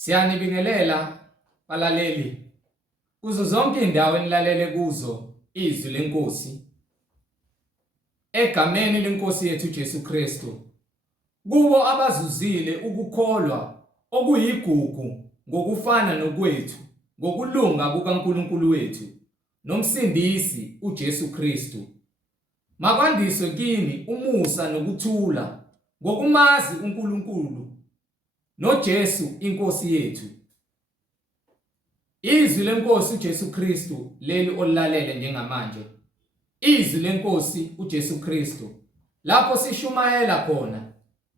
Siyanibingelela balaleli kuzo zonke indawo enilalele kuzo izwi lenkosi egameni lenkosi yethu Jesu Kristu. Kubo abazuzile ukukholwa okuyigugu ngokufana nokwethu ngokulunga kukaNkulunkulu wethu nomsindisi uJesu Kristu. Makwandiswe kini umusa nokuthula ngokumazi uNkulunkulu noJesu inkosi yethu. Izwi lenkosi uJesu Kristu leli olilalele njengamanje. Izwi lenkosi uJesu Kristu lapho sishumayela khona,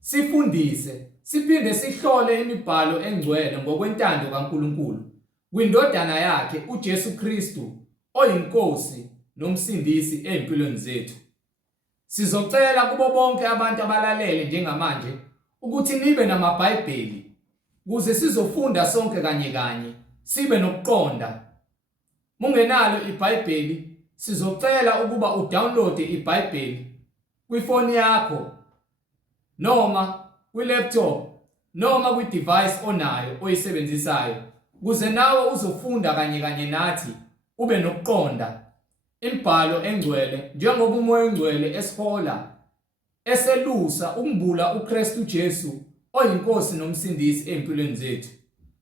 sifundise, siphinde sihlole imibhalo engcwele ngokwentando kaNkulunkulu kwindodana yakhe uJesu Kristu oyinkosi nomsindisi empilweni zethu. Sizocela kubo bonke abantu abalalele njengamanje ukuthi nibe namabhayibheli ukuze sizofunda sonke kanye sibe nokuqonda. Mungenalo iBhayibheli, sizocela ukuba udownloade iBhayibheli kwifoni yakho noma kwi-laptop noma kwi-device onayo oyisebenzisayo ukuze nawe uzofunda kanye nathi ube nokuqonda imibhalo engcwele njengoba umoya engcwele esihola eselusa ukumbula uKristu Jesu oyinkosi nomsindisi empilweni zethu.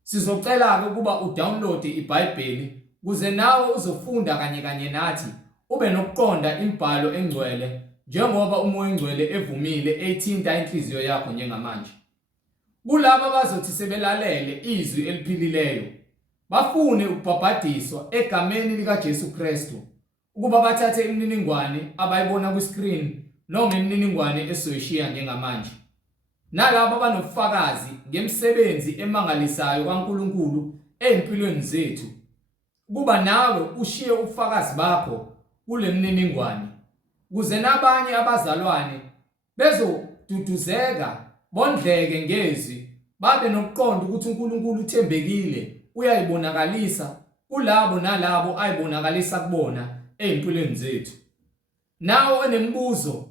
Sizocela-ke ukuba udownloade iBhayibheli ukuze nawe uzofunda kanye nathi ube nokuqonda imibhalo engcwele njengoba umoya engcwele evumile ethinta inhliziyo yakho njengamanje. Kulabo abazothi sebelalele izwi eliphilileyo bafune ukubhabhadiswa egameni likaJesu Kristu ukuba bathathe imininingwane abayibona kwi-screen noma imininingwane esoyishiya njengamanje. Nalabo abanobufakazi ngemisebenzi emangalisayo kaNkulunkulu empilweni zethu kuba nawe ushiye ubufakazi bakho kule mininingwane ukuze nabanye abazalwane bezoduduzeka bondleke ngezwi babe nokuqonda ukuthi uNkulunkulu uthembekile uyayibonakalisa kulabo nalabo ayibonakalisa kubona empilweni zethu. Nawe onemibuzo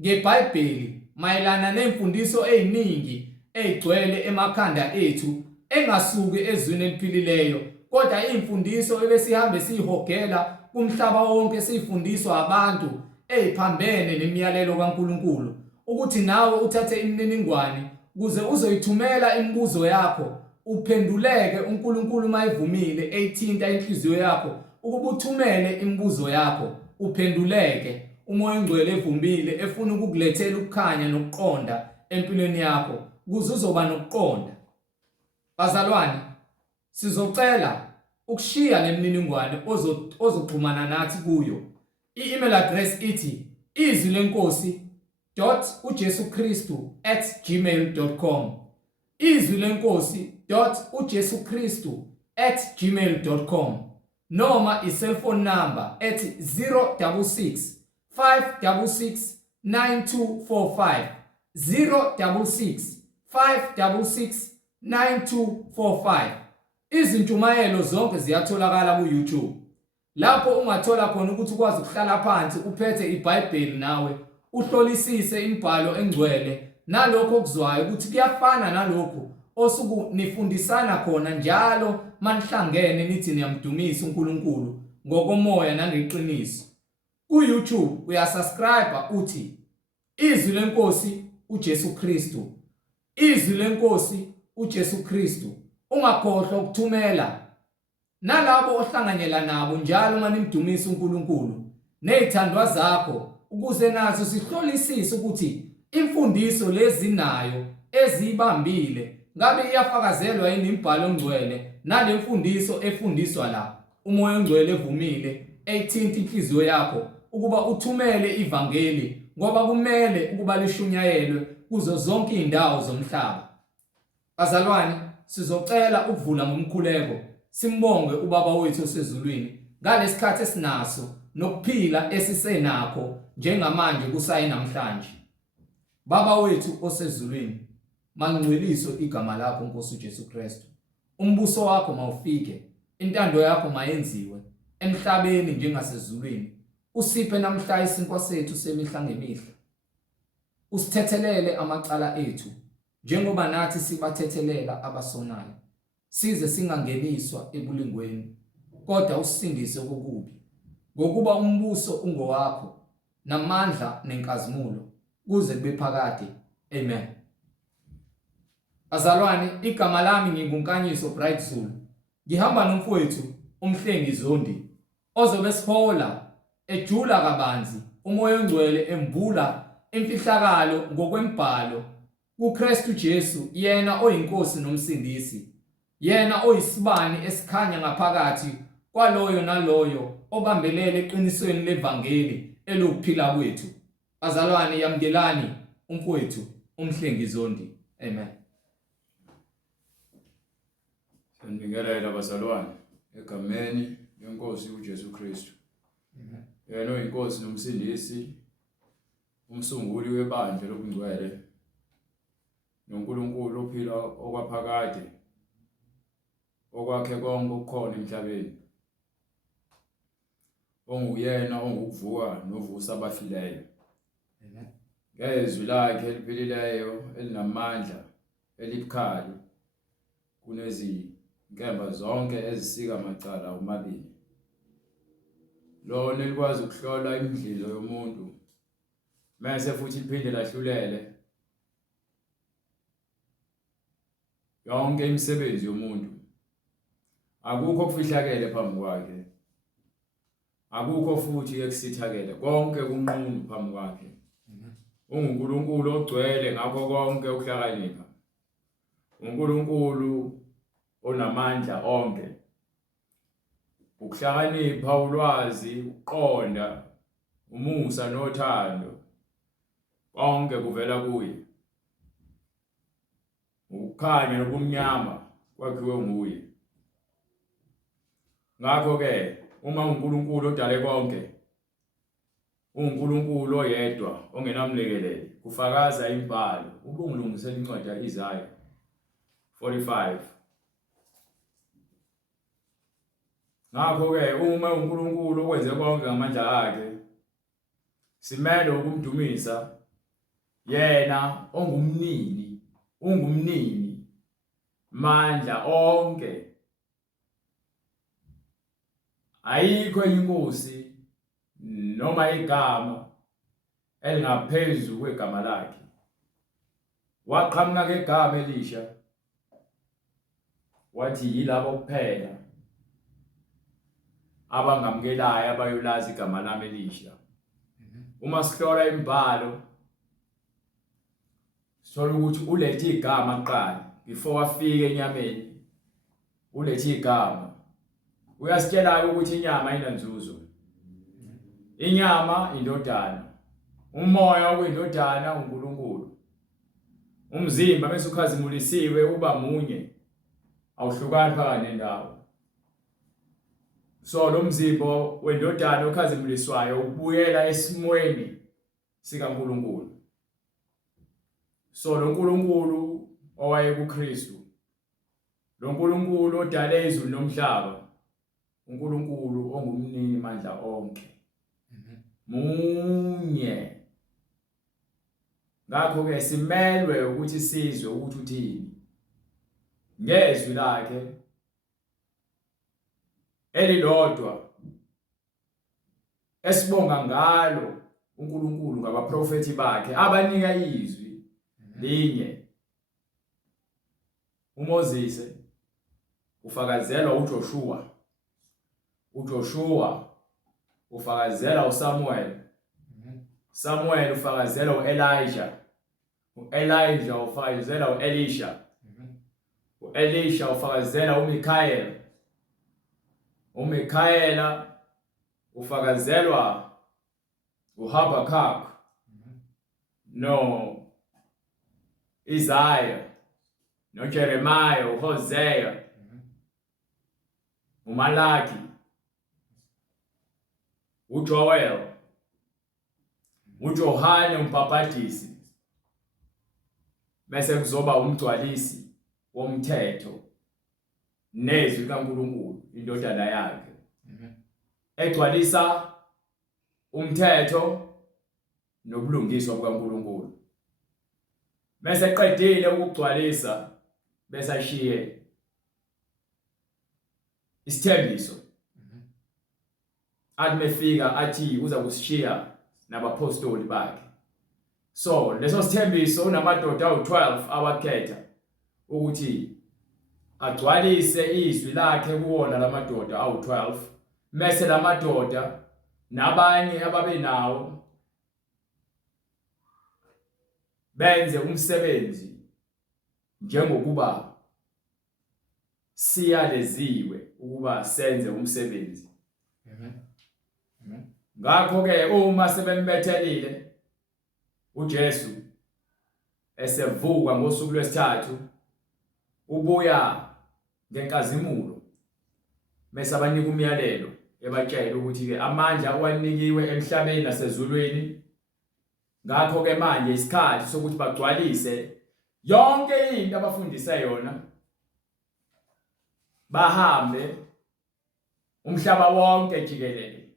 ngeBhayibheli mayelana nemfundiso eziningi ezigcwele emakhanda ethu engasuki ezwini eliphilileyo kodwa imfundiso ebesihambe sihogela kumhlaba wonke sifundiswa abantu eziphambene nemiyalelo kaNkulunkulu, ukuthi nawe uthathe imininingwane ukuze uzoyithumela imibuzo yakho uphenduleke uNkulunkulu mayivumile ethinta inhliziyo yakho ukuba uthumele imibuzo yakho uphenduleke. Umoya engcwele evumile efuna ukukulethela ukukhanya nokuqonda empilweni yakho ukuze uzoba nokuqonda. Bazalwane, sizocela ukushiya lemininingwane ozoxhumana nathi kuyo. I-email address ithi izwilenkosi.ujesukristu@gmail.com, izwilenkosi.ujesukristu@gmail.com, noma i-cellphone number ethi 066 566 9245, 066 566 9245. Izintshumayelo zonke ziyatholakala ku-YouTube lapho ungathola khona ukuthi ukwazi ukuhlala phansi uphethe iBhayibheli nawe uhlolisise imibhalo engcwele nalokho okuzwayo ukuthi kuyafana nalokho osuku nifundisana khona njalo manihlangene nithi niyamdumisa uNkulunkulu ngokomoya nangeqiniso. Ku-YouTube uyasubscribe uthi izwi lenkosi uJesu Kristu, izwi lenkosi uJesu Kristu. Ungakhohlwa ukuthumela nalabo ohlanganyela nabo njalo manimdumisa uNkulunkulu nezithandwa zakho ukuze nazo sihlolisise ukuthi imfundiso lezi nayo ezibambile ngabe iyafakazelwa yini imibhalo engcwele nale mfundiso efundiswa la umoya engcwele evumile ethinta inhliziyo yakho ukuba uthumele ivangeli ngoba kumele ukuba lishunyayelwe kuzo zonke izindawo zomhlaba. Bazalwane, sizocela ukuvula ngomkhuleko simbonge uBaba wethu osezulwini ngalesikhathi esinaso nokuphila esisenakho njengamanje kusayi namhlanje. Baba wethu osezulwini, mangcweliso igama lakho Nkosi uJesu Kristu. Umbuso wakho mawufike, intando yakho mayenziwe emhlabeni njengasezulwini. Usiphe namhla isinkwa sethu semihla ngemihla. Usithethelele amacala ethu njengoba nathi sibathethelela abasonayo. size singangeniswa ebulingweni, kodwa usindise kokubi, ngokuba umbuso ungowakho namandla nenkazimulo kuze kube phakade. Amen. Azalwane, igama lami nginguNkanyiso Bright Zulu. Ngihamba nomfowethu umhlengi Zondi ozobe sihola ejula kabanzi umoya ongcwele emvula imfihlakalo ngokwembhalo kuKristu Jesu, yena oyinkosi nomsindisi, yena oyisibani esikhanya ngaphakathi kwaloyo naloyo obambelele eqinisweni levangeli elokuphila kwethu. Azalwane, yamkelani umfowethu umhlengi Zondi. Amen. Sanibingelela bazalwane egameni lenkosi uJesu Kristu. Yena oyinkosi nomsindisi, umsunguli webandla lobungcwele, noNkulunkulu ophila okwaphakade, okwakhe konke okukhona emhlabeni, onguyena ongukuvuka novusa abafileyo. Ngezwi lakhe eliphilileyo elinamandla elibukhali kunezinkemba zonke ezisika macala omabili, lona elikwazi ukuhlola imidlilo yomuntu mase futhi liphinde lahlulele yonke imisebenzi yomuntu. Akukho okufihlakele phambi kwakhe, akukho futhi ekusithakele, konke kunqunu phambi kwakhe. UNkulunkulu ogcwele ngakho konke ukuhlakanipha, uNkulunkulu onamandla onke, ukuhlakanipha, ulwazi, ukuqonda, umusa nothando, konke kuvela kuye. Ukukhanya nobumnyama kwakhiwe nguye. Ngakho-ke uma uNkulunkulu odale konke, uNkulunkulu oyedwa ongenamlekeleli, kufakaza imbhalo. Ubungilungisela incwadi yaIsaya 45. Ngakho-ke uma uNkulunkulu okwenze konke ngamandla akhe, simele ukumdumisa yena ungumnini mandla onke. Ayikho inkosi noma igama elingaphezu kwegama lakhe. Waqhamuka ngegama elisha, wathi yilabo kuphela abangamukelayo abayolazi igama lami elisha. Uma sihlola imbhalo sithola ukuthi ulethe igama kuqala before afike enyameni. Ulethe igama. Uyasitshela ukuthi inyama inanzuzo. Inyama indodana, umoya wendodana uNkulunkulu. Umzimba bese ukhazimulisiwe uba munye, awuhlukani phakathi nendawo. So lo mzimba wendodana okhazimuliswayo ubuyela esimweni sikaNkulunkulu. So lo Nkulunkulu owaye kuKristu, lo Nkulunkulu odale izulu nomhlaba, uNkulunkulu ongumnini mandla onke, munye. Ngakho-ke simelwe ukuthi sizwe ukuthi uthini ngezwi lakhe elilodwa esibonga ngalo uNkulunkulu ngabaprofeti bakhe abanika izwi linye. uMoses ufakazelwa uJoshua, uJoshua ufakazelwa uSamuel, Samuel ufakazelwa uElijah, uElijah ufakazelwa uElisha, uElisha ufakazelwa uMikhayela, uMikhayela ufakazelwa uHabakuk, no Isaiah, no Jeremiah, uHosea, uMalaki, uJoel, uJohane umbhaphatisi, bese kuzoba umgcwalisi womthetho nezwi likaNkulunkulu indodana yakhe, egcwalisa umthetho nobulungiswa bukaNkulunkulu. Bese eqedile ukugcwalisa bese ashiye isithembiso athi mefika athi uza kushiya nabapostoli bakhe. So leso sithembiso unamadoda awu12 awakhetha ukuthi agcwalise izwi lakhe kuwona lamadoda awu12, mase lamadoda nabanye ababenawo benze umsebenzi njengokuba siyaleziwe ukuba senze umsebenzi. Ngakho ke uma sebembethelile uJesu esevuka ngosuku lwesithathu ubuya ngenkazimulo mase abanika umyalelo ebatshela ukuthi ke amandla awanikiwe emhlabeni nasezulwini. Ngakho ke manje isikhathi sokuthi bagcwalise yonke into abafundisa yona, bahambe umhlaba wonke jikelele,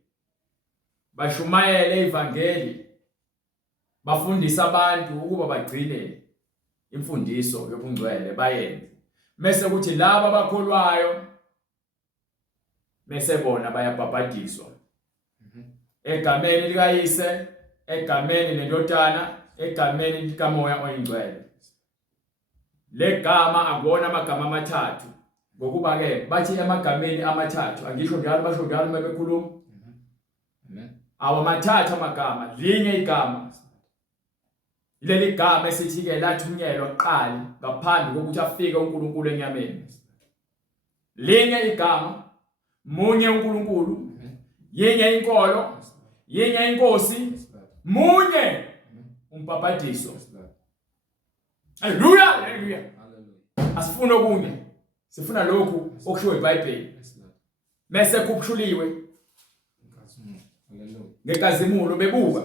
bashumayele ivangeli, bafundisa abantu ukuba bagcine imfundiso yobungcwele bayenze. Mase kuthi laba abakholwayo mase bona bayabhabhadiswa egameni likaYise, egameni leNdodana, egameni likaMoya oyiNgcwele. Legama akubona amagama amathathu, ngokuba ke bathi emagameni amathathu, angisho njalo basho njalo mebekhuluma. Awamathathu amagama, linye igama. Leli gama esithi ke lathunyelwa kuqala ngaphambi kokuthi afike uNkulunkulu enyameni. Linye igama, munye uNkulunkulu, yenye inkolo, yenye inkosi, munye umbhabhadiso. Haleluya, haleluya. Asifuna okunye, sifuna lokhu okushiwo eBhayibheli. Mase kubushuliwe ngenkazimulo bebuka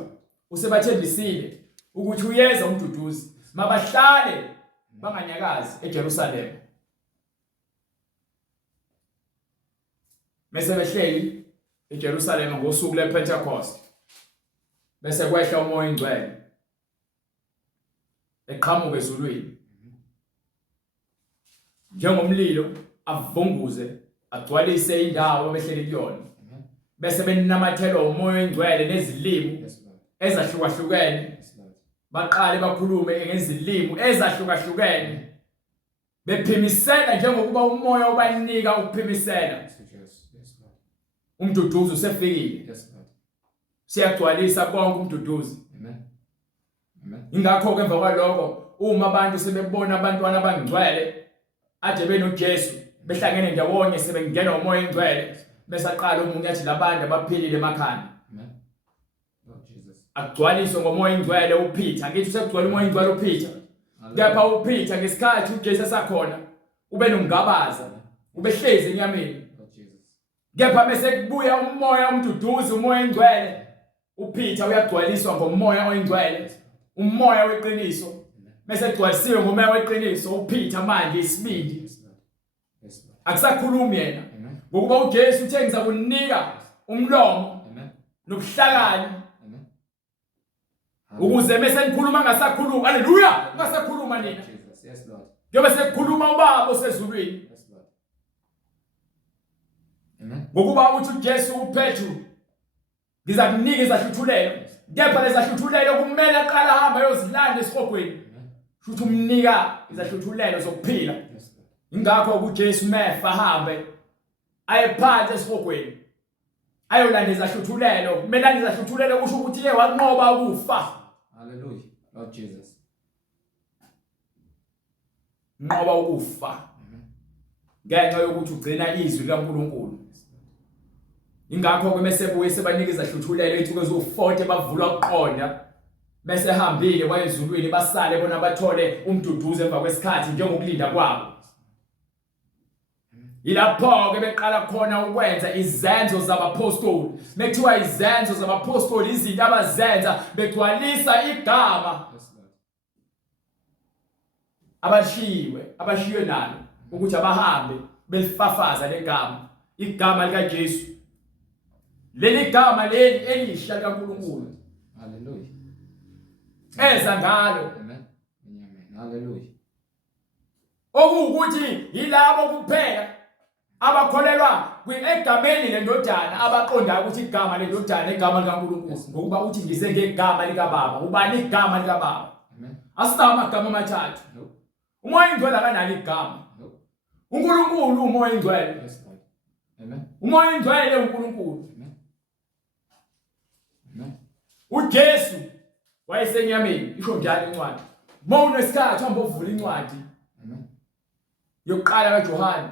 usebathembisile ukuthi uyeza umduduzi mabahlale banganyakazi eJerusalema. Mase behleli eJerusalema ngosuku lePentecost, bese kwehla umoya oyingcwele eqhamuka ezulwini njengomlilo, avunguze agcwalise indawo abehleli kuyona. Bese beninamathelwa umoya oyingcwele nezilimi ezahlukahlukene, baqale bakhulume ngezilimi ezahlukahlukene, bephimisela njengokuba umoya ubanika ukuphimisela. Umduduzi usefikile, siyagcwalisa konke umduduzi. Ingakho ke emva kwalokho uma abantu sebebona abantwana abangcwele aje benoJesu behlangene ndawonye sebengena umoya oyingcwele, bese aqala umuntu athi labantu abaphilile emakhanda. Agcwaliswe ngomoya oyingcwele uPeter. Ngithi sekugcwala umoya oyingcwele uPeter. Kepha uPeter ngesikhathi uJesu esakhona ube nomgabaza, ubehlezi enyameni. Kepha bese kubuya umoya umduduzi, umoya oyingcwele, uPeter uyagcwaliswa ngomoya oyingcwele, umoya weqiniso. Bese egcwalisiwe ngomoya weqiniso uPeter manje isibindi akusakhulumi yena, ngokuba uJesu uthe ngizakunika umlomo nobuhlakani ukuze mase ngikhuluma ngasakhuluma. Haleluya, ngasakhuluma nina. Yes Lord. Njobe sekukhuluma ubaba osezulwini. Yes Lord. Amen. Ngokuba uthi uJesu uPetru ngizakunika izahluthulelo, kepha lezahluthulelo kumele aqala ahamba ayozilanda esihogweni. Futhi umnika izahluthulelo zokuphila. Ingakho uJesu mefa ahambe ayephansi esihogweni ayolanda izahluthulelo. Kumele izahluthulelo kusho ukuthi ke wanqoba ukufa. Hallelujah, Lord Jesus. Nqoba ukufa ngenxa yokuthi ugcina izwi likaNkulunkulu. Ingakho ke mesebuye sebanika izahluthulelo ethuke zo40 bavulwa ukuqonda, bese hambile wayezulwini basale bona bathole umduduzo emva kwesikhathi njengokulinda kwabo. Ilapho ke beqala khona ukwenza izenzo zabapostoli. Mekuthiwa izenzo zabapostoli izinto abazenza begcwalisa igama abashiywe nalo ukuthi abahambe belifafaza legama, igama likaJesu. Leli gama leli elisha likaNkulunkulu. Haleluya. Eza ngalo. Amen. Amen. Haleluya. Okuwukuthi yilabo kuphela abakholelwa egameni lendodana abaqonda ukuthi igama lendodana igama likaNkulunkulu ngokuba uthi ngize ngegama likaBaba. Ubani igama likaBaba? Asinawo amagama amathathu. Umoya Oyingcwele akanalo igama. uNkulunkulu umoya Oyingcwele. Umoya Oyingcwele uNkulunkulu. uJesu wayesenyameni, isho njalo incwadi. Uma unesikhathi uhamba uvula incwadi yokuqala kaJohane.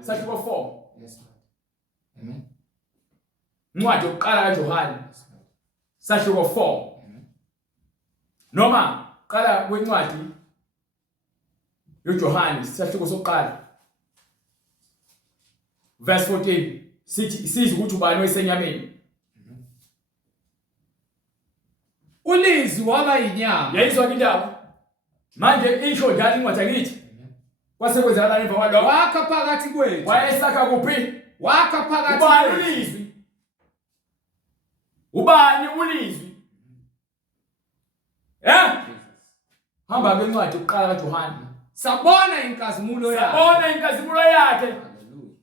Sahluko 4. Yes, Lord. Amen. Incwadi yokuqala kaJohane. Sahluko 4. Noma qala kwencwadi yoJohane sahluko sokuqala. Verse 14 sithi ukuthi ubani oyisenyameni. Ulizwi waba inyama. Yayizwa indaba. Manje isho njalo incwadi akithi. Kwasekwenzakala emva kwalokho. Wakha phakathi kwethu. Wayesakha kuphi? Wakha phakathi ubani kwethu. ulizwi? Ubani ulizwi? Hamba kwencwadi yokuqala kaJohane. Sabona inkazimulo yakhe. Sabona inkazimulo yakhe. Hallelujah.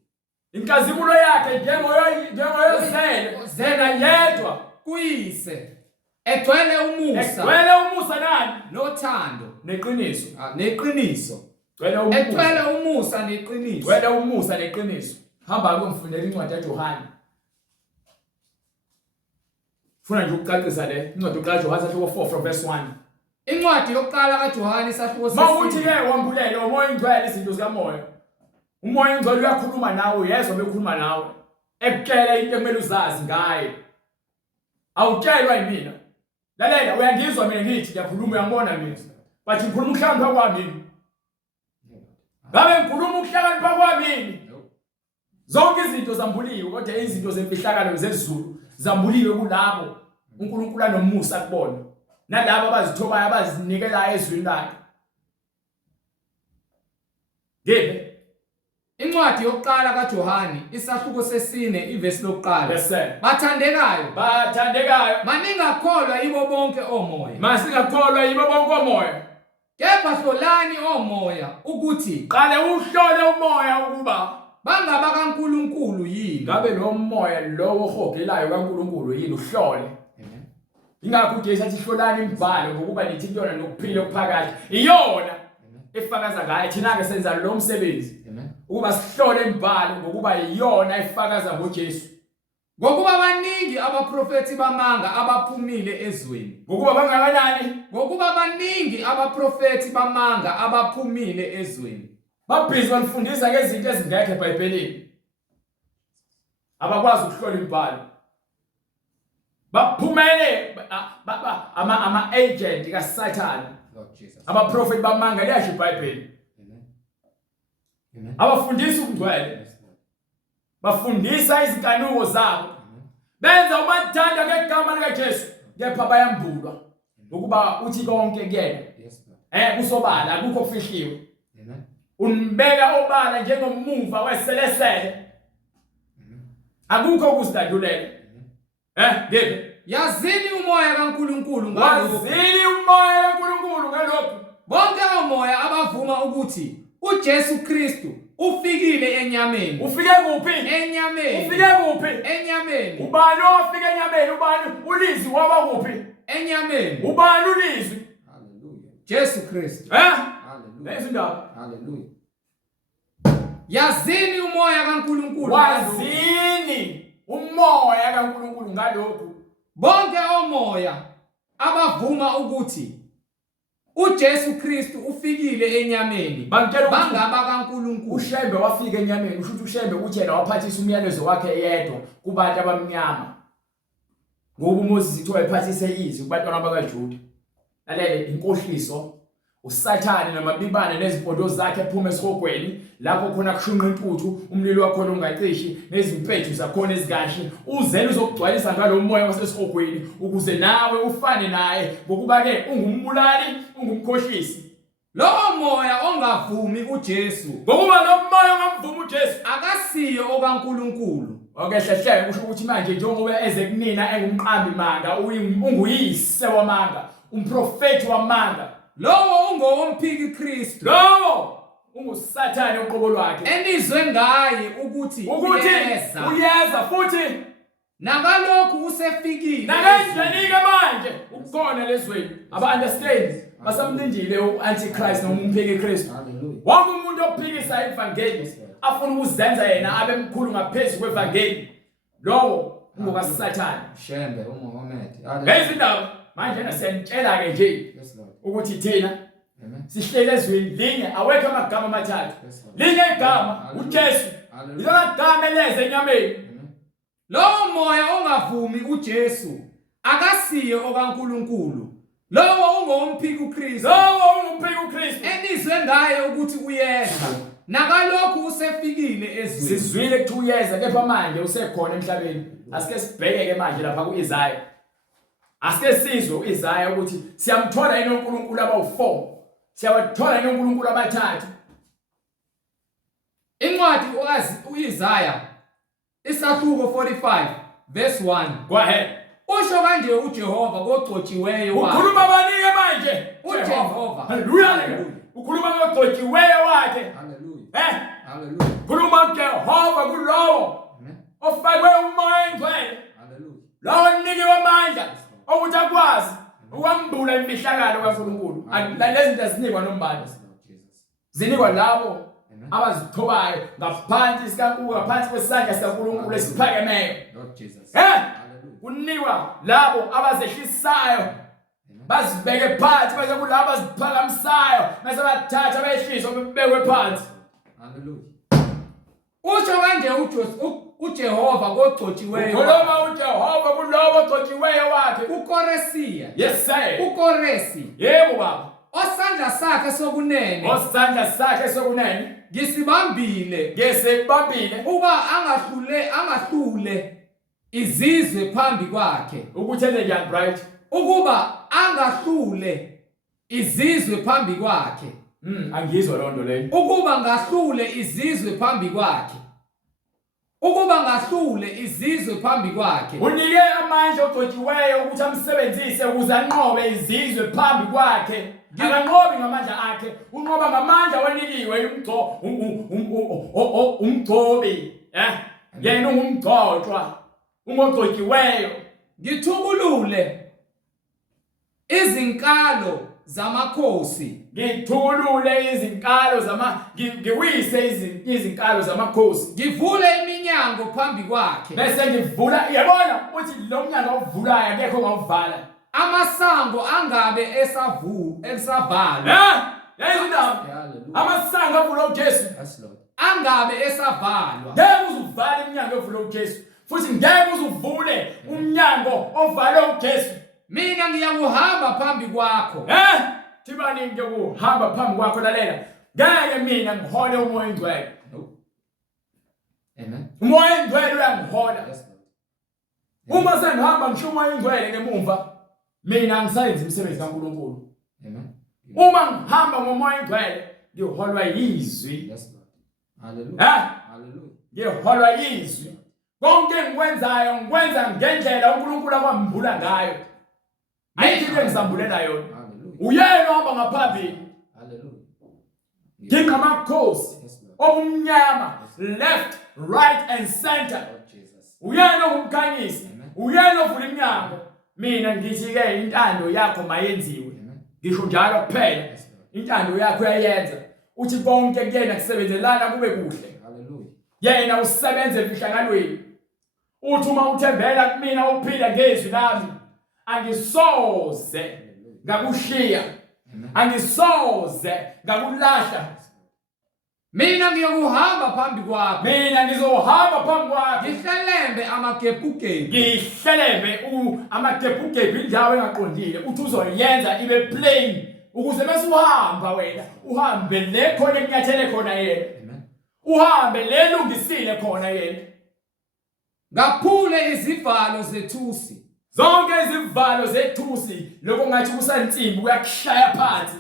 Inkazimulo yakhe njengoyozele zena yedwa Kuyise. Egcwele umusa. Egcwele umusa nani? Nothando. Neqiniso. Neqiniso. Egcwele umusa neqiniso. Egcwele umusa neqiniso. Hamba ukufundela incwadi kaJohane. Funa nje ukucacisa le incwadi yokuqala kaJohane sahluko 4 from verse 1. Incwadi yokuqala kaJohane sahluko 6. Mawuthi ke wambulela umoya Oyingcwele izinto zikamoya. Umoya Oyingcwele uyakhuluma nawe, yezwa bekhuluma nawe. Ekutshela into ekumele uzazi ngaye. Awutshelwa yimina. Lalela uyangizwa mina ngithi ngiyakhuluma uyangibona mina. Bathi ngikhuluma ukuhlakanipha kwami. Ngabe ngikhuluma ukuhlakanipha kwami. Zonke izinto zambuliwe kodwa izinto zemfihlakalo zezulu zambuliwe kulabo uNkulunkulu anomusa kubona. Nalabo abazithobayo abazinikela ezwini lakhe. Ngeke Incwadi yokuqala kaJohane isahluko sesine ivesi lokuqala. Yes sir. Bathandekayo. Maningakholwa yibo bonke omoya. Masingakholwa yibo bonke omoya. Kepha hlolani omoya ukuthi qale uhlole umoya ukuba bangaba kaNkulunkulu yini. Ngabe lo moya lowo ohogelayo kaNkulunkulu yini uhlole. Ingakho uJesu athi hlolani imibhalo ngokuba nithi kuyona nokuphila okuphakathi. Iyona efakaza ngayo thina ke senza lo msebenzi. Ukuba sihlole imibhalo ngokuba iyona efakaza ngoJesu. Ngokuba baningi abaprofeti bamanga abaphumile ezweni. Ngokuba bangakanani? Ngokuba baningi abaprofeti bamanga abaphumile ezweni. Babhizi banifundisa ngezinto ezingekho eBhayibhelini. Abakwazi ukuhlola imibhalo. Baphumele ama-agent kaSathane. Abaprofeti bamanga liyasho iBhayibheli. Abafundisa ukungcwele. Bafundisa izinkanuko zabo. Benza umathanda ngegama likaJesu. Kepha bayambulwa. Ukuba uthi konke kuyena. Kusobala akukho okufihliwe. Unibeka obala njengomuva weselesele. Akukho ukuzidadulela. Ngeke. Yazini umoya kaNkulunkulu ngalokho. Yazini umoya kaNkulunkulu ngalokho. Bonke omoya abavuma ukuthi uJesu Kristu ufikile enyameni. Ufike kuphi? Enyameni. Ufike kuphi? Enyameni. Ubani ofike enyameni? Ubani ulizwi waba kuphi? Enyameni. Ubani ulizwi? Hallelujah. Jesu Kristu. Hallelujah. Nezindaba. Hallelujah. Yazini umoya kaNkulunkulu. Wazini umoya kaNkulunkulu ngalokho. Bonke omoya abavuma ukuthi uJesu Kristu ufikile enyameni. Bangaba kaNkulunkulu. uShembe wafika enyameni. Usho ukuthi uShembe uthi yena waphathisa umyalezo wakhe yedwa kubantu abamnyama. Ngoba uMoses uthiwa ephathise izwi kubantwana bakaJuda. Lalela inkohliso. uSathane namabibane nezimpondo zakhe ephuma esihogweni lapho khona kushunqa intuthu umlilo wakhona ungacishi nezimpethu zakhona ezikahle uzele uzokugcwalisa ngalo moya wasesihogweni ukuze nawe ufane naye ngokuba ke ungumbulali ungumkhohlisi lo moya ongavumi uJesu ngokuba lo moya ongamvumi uJesu akasiyo okaNkulunkulu. Hlehle kusho ukuthi manje njengoba eze kunina engumqambi manga unguyise wamanga umprofeti wamanga Lowo ungowomphiki Kristu. Lowo ungusathane uqobo lwakhe enizwe ngaye ukuthi uyeza futhi nakalokhu usefikile nakanjani ke manje ukukona lezweni aba-understand basamlindile u-antichrist noma umpheki Kristu. Wonke umuntu ophikisa ivangeli afuna ukuzenza yena abe mkhulu ngaphezu kwevangeli lowo ungokasathane. Shembe uMuhammad. Ngezindaba manje siyantshela ke nje ukuthi thina sihlele ezweni linye awekho amagama amathathu. Linye igama uJesu. Yilona gama eleze enyameni. Lowo moya ongavumi uJesu akasiye okaNkulunkulu. Lowo ungomphiki uKristu. Enizwe ngaye ukuthi uyeza. Nakalokhu usefikile ezweni. Sizwile ukuthi uyeza kepha manje usekhona emhlabeni. Asike sibheke ke manje lapha kuIsaya. Asike sizwe uIsaya ukuthi siyamthola yena uNkulunkulu abawu4. Siyawathola yena uNkulunkulu abathathu. Incwadi uIsaya isahluko 45 verse 1. Go ahead. Usho kanje uJehova kogcotshiweyo wakhe. Ukhuluma banike manje uJehova. Haleluya. Ukhuluma kogcotshiweyo wakhe. Haleluya. Haleluya. Ukhuluma kuJehova kulowo ofakwe umoya engcwele. Haleluya. Lawo niki wamandla ukuthi akwazi ukwambula imihlakalo kaNkulunkulu. Lezi zinto zinikwa nombani. Zinikwa labo abazithobayo ngaphansi sikaNkulunkulu, ngaphansi kwesandla sikaNkulunkulu esiphakemeyo. Lord Jesus. Kunikwa labo abazehlisayo bazibeke phansi bese kulabo abaziphakamisayo bese bathatha behlisa bebekwe phansi. Haleluya. Usho kanje uJehova kogcotshiweyo. Ukhuluma uJehova kulowo ogcotshiweyo wakhe. uKoresiya. Yes sir. uKoresi. Yebo baba. Osandla sakhe sokunene. Osandla sakhe sokunene. Ngisibambile uba angahlule izizwe phambi kwakhe. Ukuthi enze njani bright? Ukuba angahlule izizwe phambi kwakhe. Angizwa lonto leyo. Ukuba ngahlule izizwe phambi kwakhe. Ukuba ngahlule izizwe phambi kwakhe. Unike amandla ogcotshiweyo ukuthi amsebenzise ukuze anqobe izizwe phambi kwakhe. Akanqobi ngamandla akhe, unqoba ngamandla wanikiwe umgcobi. Yena ungumgcotshwa, ungogcotshiweyo. Ngithukulule izinkalo zamakhosi. Ngithulule izinkalo ngiwise izinkalo zamakhosi. Ngivule iminyango phambi kwakhe. Bese ngivula, yabona uthi lo mnyango ovulayo akekho ongawuvala. Amasango angabe esavalwa. Yayizindaba. Amasango avula uJesu. Yes Lord. Angabe esavalwa. Ngeke uzuvale iminyango evula uJesu. Futhi ngeke uzuvule umnyango ovale uJesu. Mina ngiyakuhamba phambi kwakho. Thibani ngiyokuhamba phambi kwakho lalela. Ngeke mina ngihole umoya engcwele. Amen. Umoya engcwele uyangihola. Yes Lord. Uma sengihamba ngisho umoya engcwele ngemumva, mina ngisayenza umsebenzi kaNkulunkulu. Amen. Uma ngihamba ngomoya engcwele, ngiholwa yizwi. Yes Lord. Hallelujah. Hallelujah. Ngiholwa yizwi. Konke engikwenzayo ngikwenza ngendlela uNkulunkulu akwambula ngayo. Ayithi into engisambulela yona. Uyena ohamba ngaphambili. Hallelujah. Ngingamakhosi obumnyama, left, right and center. Uyena ongumkhanyisi. Uyena ovula iminyango. Mina ngithi ke intando yakho mayenziwe. Ngisho njalo kuphela. Intando yakho uyayenza. Uthi konke kuyena kusebenzelana kube kuhle. Hallelujah. Yena usebenza emhlanganweni. Uthi uma uthembela kumina uphila ngezwi lami, angisoze ngakushiya. Angisoze ngakulahla. Mina ngiyokuhamba phambi kwakho. Mina ngizohamba phambi kwakho. Ngihlelembe amagebhugebhu. Ngihlelembe amagebhugebhu indawo engaqondile. Uthi uzoyenza ibe plain ukuze bese uhamba wena. Uhambe le khona ekunyathele khona yena. Uhambe le lungisile khona yena. Ngaphule izivalo zethusi. Zonke izivalo zethusi lokho ngathi kusansimbi kuyakuhlaya phansi.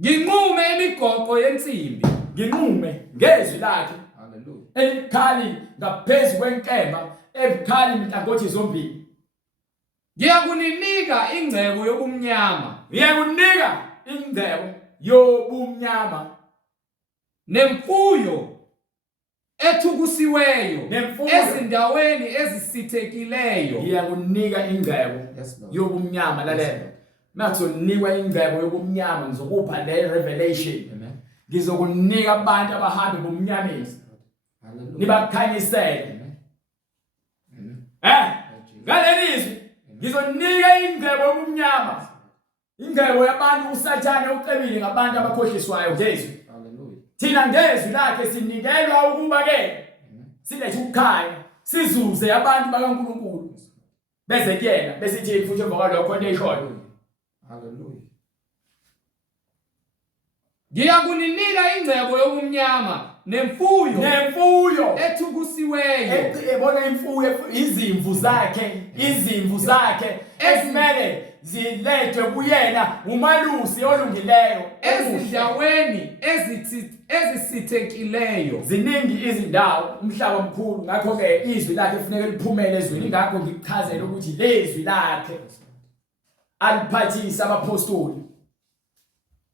Nginqume imigoqo yensimbi. Nginqume ngezwi lakhe. Hallelujah. Elikhali ngaphezulu kwenkemba, ebukhali mhlangothi zombili. Ngiyakuninika ingcebo yobumnyama. Ngiyakunika ingcebo yobumnyama. nemfuyo ethukusiweyo Nemfuyo. ezindaweni ezisithekileyo. Ngiyakunika ingcebo Yes, Lord. yobumnyama lalela. Makuzonikwa ingcebo yobumnyama ngizokupha le revelation. Amen. Ngizokunika abantu abahambe bomnyameni. Hallelujah. Nibakhanyisele. Amen. Ngalelizwi ngizonika ingcebo yobumnyama. Ingcebo yabantu usathane ucebile ngabantu abakhohliswayo ngezwi. Hallelujah. Thina ngezwi lakhe sinikelwa ukuba ke silethe ukukhanya sizuze abantu bakaNkulunkulu beze kuyena besithi futhi emva kwalokho into eyishoyo. Hallelujah. Ngiyakunika ingcebo yobumnyama nemfuyo ethukusiweyo. Ebona imfuyo izimvu zakhe esimele zilethwe kuyena umalusi olungileyo Ezindaweni ezisithekileyo. ziningi izindawo umhlaba mkhulu ngakho ke izwi lakhe kufanele liphumele ezweni ngakho ngikuchazela ukuthi lezwi lakhe aliphathisa abapostoli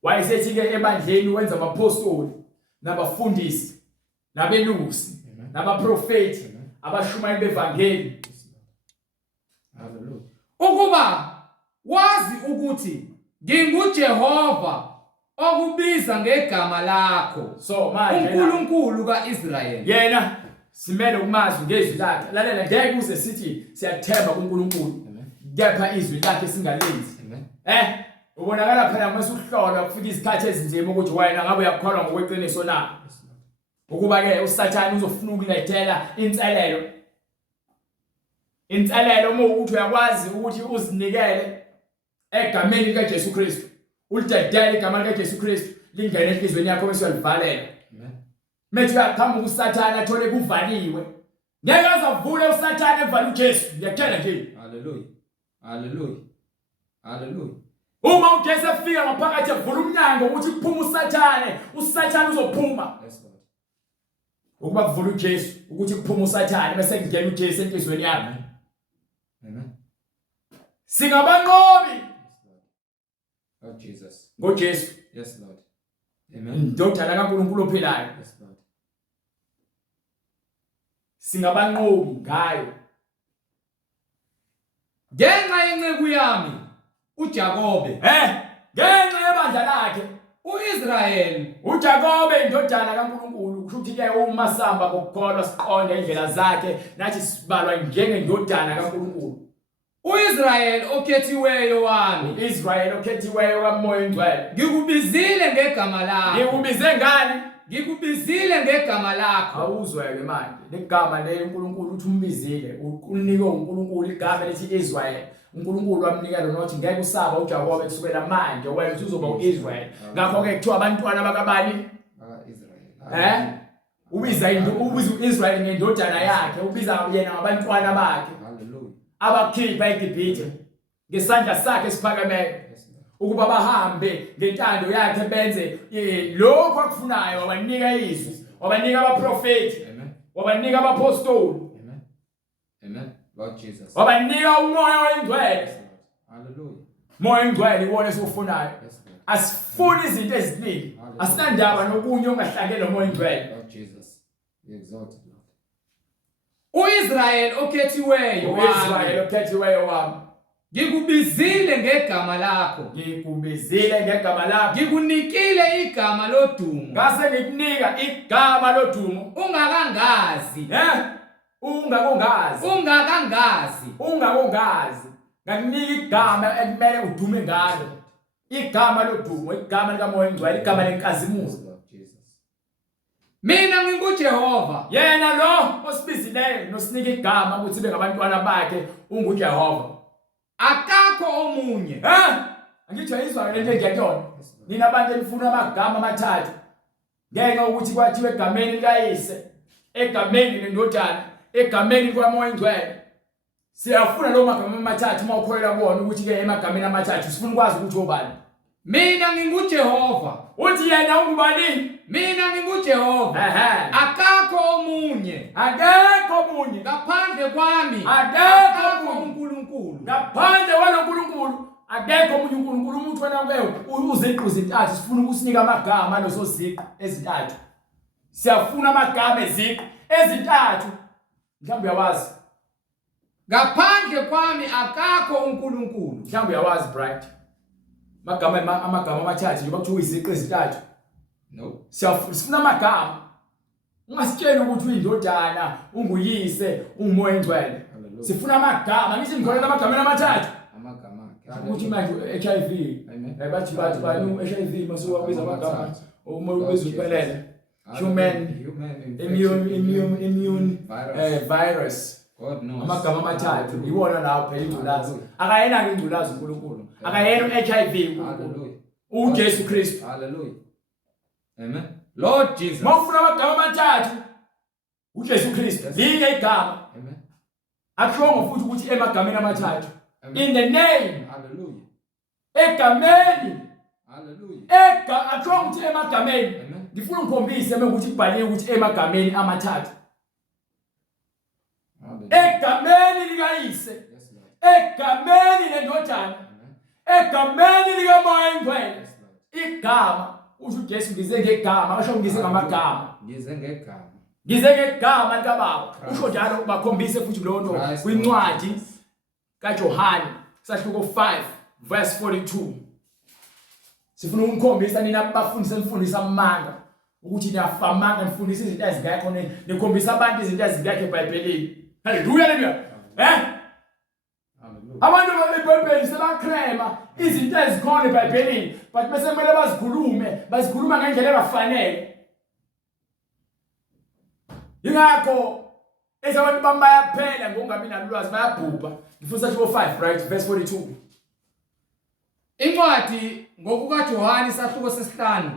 wayesethi ke ebandleni wenza abapostoli nabafundisi nabelusi nabaprofeti abashumayeli bevangeli. Hallelujah. Ukuba wazi ukuthi nginguJehova okubiza ngegama lakho, So manje uNkulunkulu kaIsrayeli. yena simele umazi ngezwi lakhe. Lalela ngeke uze sithi siyathemba kuNkulunkulu kepha izwi lakhe singalenzi. Amen. Ubonakala phela mase uhlola kufika izikhathi ezinzima ukuthi wena ngabe uyakholwa ngokweqiniso na. Ukuba ke uSathane uzofuna ukulethela inselelo. Inselelo uma ukuthi uyakwazi ukuthi uzinikele egameni likaJesu Kristu. Ulidedele igama likaJesu Kristu lingene enhlizweni yakho bese uyalivalela. Amen. Methi uyakhamba uSathane athole kuvaliwe. Ngeke azavule uSathane evale uJesu. Ngiyakutshela nje. Hallelujah. Hallelujah. Hallelujah. Uma uJesu efika ngaphakathi evula umnyango ukuthi kuphume uSathane uzophuma. Yes, Lord. Ukuba kuvula uJesu ukuthi kuphume uSathane bese kungena uJesu enhlizweni yakho. Amen. Singabanqobi Oh, Jesus. ngoJesu. Yes, Lord. Amen. Indodana kaNkulunkulu ophilayo. Yes, Lord. Singabanqobi ngayo. Ngenxa yenceku yami uJakobe, Ngenxa yebandla lakhe uIsrayeli, uJakobe indodana kaNkulunkulu kusho ukuthi ke umasamba ngokukholwa siqonde indlela zakhe nathi sibalwa njengendodana kaNkulunkulu. uIsrayeli okhethiweyo wami. Israel okhethiweyo kaMoya Oyingcwele. Ngikubizile ngegama lakho. Ngikubize ngani? Ngikubizile ngegama lakho. Awuzweke manje. Legama leNkulunkulu uthi umbizile, unike uNkulunkulu igama lethi Israel. uNkulunkulu wamnikela nokuthi ngeke usaba uJakobe kusukela manje wena uthi uzoba uIsrael. Ngakho ke kuthiwa abantwana bakabani? Israel. Ubiza uIsrael ngendodana yakhe, ubiza yena ngabantwana bakhe. Hallelujah. Abakhipha eGibhithe ngesandla sakhe esiphakamayo ukuba bahambe ngentando yakhe benze lokho akufunayo. Wabanika izwi, wabanika abaprofeti, Amen. wabanika abapostoli, Amen. Amen. Lord Jesus. wabanika umoya oyingcwele. Yes, Lord. Hallelujah. Moya oyingcwele iwona esiwufunayo. Yes, Lord. Asifuni izinto eziningi, asinandaba nokunye ongahlangene nomoya oyingcwele. Lord Jesus. Be exalted, Lord. uIsrayeli okhethiweyo uIsrael wami. okhethiweyo wami, Ngikubizile ngegama lakho. ngikubizile ngegama lakho, Ngikunikile igama lodumo. ngase ngikunika igama lodumo. Ungakangazi. Ungakongazi, ngakunika igama ekumele udume ngalo. Igama lodumo, igama likaMoya Oyingcwele, igama lenkazimulo. Yes, Lord Jesus. Mina nginguJehova. Yena lo osibizileyo nosinika igama ukuthi sibe ngabantwana bakhe unguJehova. Akakho omunye. Angithi ayizwa lento engiyakuyona. Nina abantu elifuna amagama amathathu. Ngenxa ukuthi kwathiwa egameni likayise, egameni lendodana, egameni likaMoya Oyingcwele. Siyafuna lo magama amathathu uma ukholelwa kuwona ukuthi ke emagameni amathathu sifuna ukwazi ukuthi obani. Mina nginguJehova. Uthi yena ungubani? Mina nginguJehova. Akakho omunye. Akekho omunye. Ngaphandle kwami. Akekho uNkulunkulu. Ngaphandle kwaloNkulunkulu akekho omunye uNkulunkulu. Umuntu wena ke uziqu zintathu sifuna ukusinika amagama lezo ziqu ezintathu. Siyafuna amagama ezintathu. Mhlawumbe uyawazi. Ngaphandle kwami akakho uNkulunkulu. Mhlawumbe uyawazi bright. Amagama amathathu njengoba kuthiwa iziqu ezintathu. No. Sifuna amagama. Ungasitshela ukuthi uyindodana, unguyise, ungumoya engcwele. Sifuna amagama, ngithi ngikholela amagama amathathu. Amagama. Ukuthi manje HIV. Bathi bani HIV masuwabiza amagama. Umoya ubezuphelele. Human immune virus. God knows. Amagama amathathu iwona lawo phela ingculazi. Akayena ingculazi uNkulunkulu. Akayena HIV uNkulunkulu. uJesu Kristu. Hallelujah. Amen. Lord Jesus. Mawufuna amagama amathathu uJesu Kristu. Linye igama. Amen. Akushongo futhi ukuthi emagameni amathathu. In the name. Hallelujah. Egameni. Hallelujah. Akushongo ukuthi emagameni. Amen. Ngifuna ngikhombise ukuthi kubhaliwe ukuthi emagameni amathathu. Egameni likayise. Yes, Lord. Egameni lendodana. Egameni likamoya engcwele. Yes, Lord. Igama usho uJesu ngize ngegama, asho ngize ngamagama. Ngize ngegama. Ngize ngegama likaBaba. Usho njalo bakhombise futhi lo nto kwincwadi kaJohane sahluko 5 verse 42. Sifuna ukukhombisa nina abafundisi emfundisa amanga ukuthi niyafamanga nifundisa izinto ezingekho nikhombisa abantu izinto ezingekho eBhayibhelini. Haleluya haleluya. Abantu beBhayibheli sebakrema izinto ezikhona eBhayibhelini but bese kumele bazikhuluma ngendlela engafanele. Ingakho ezabantu bayaphela ngokungabi nalwazi bayabhubha. Ngifundisa sahluko 5 right verse 42. Incwadi ngokukaJohane sahluko sesihlanu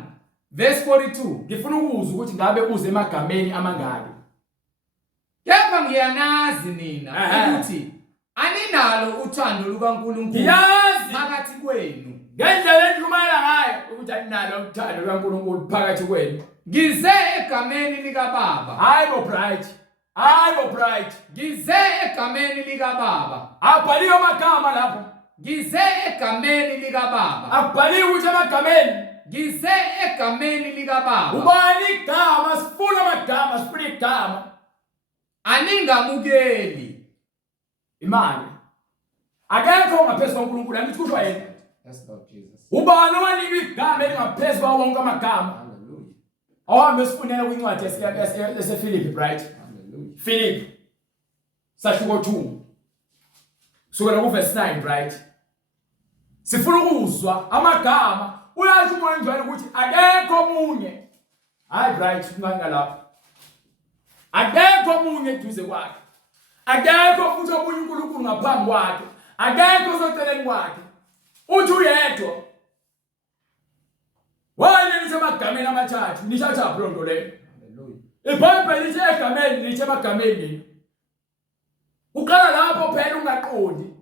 verse 42. Ngifuna ukuzwa ukuthi ngabe uze emagameni amangaki. Kepha ngiyanazi nina ukuthi aninalo uthando lukaNkulunkulu phakathi kwenu. Ngendlela endilumayela ngayo ukuthi aninalo uthando lukaNkulunkulu phakathi kwenu. Ngize egameni likaBaba. Hayi bo bright. Ngize egameni likaBaba. Abhaliwe amagama lapho. Ngize egameni likaBaba. Abhaliwe ukuthi amagameni. Ngize egameni likaBaba. Ubani igama sifuna amagama sifuna igama. Aningamukeli imali. Akekho ngaphezulu kaNkulunkulu angithi kusho yena. Yes, Lord Jesus. Ubani owanika igama elingaphezulu kwawo wonke amagama. Hallelujah. Awuhambe sifunela kwincwadi yaseFilipi right? Hallelujah. Philip sahluko 2 sukela ku verse 9 right? Sifuna ukuzwa amagama uyasho umoya engcwele ukuthi akekho omunye. Hayi right nganga lapha. Akekho omunye eduze kwakhe. Akekho futhi omunye uNkulunkulu ngaphambi kwakhe. Akekho oseceleni kwakhe. Uthi uyedwa. Wena nithi amagameni amathathu nishatha phondo le. Hallelujah. IBhayibheli lithi egameni lithi emagameni. Uqala lapho phela ungaqondi.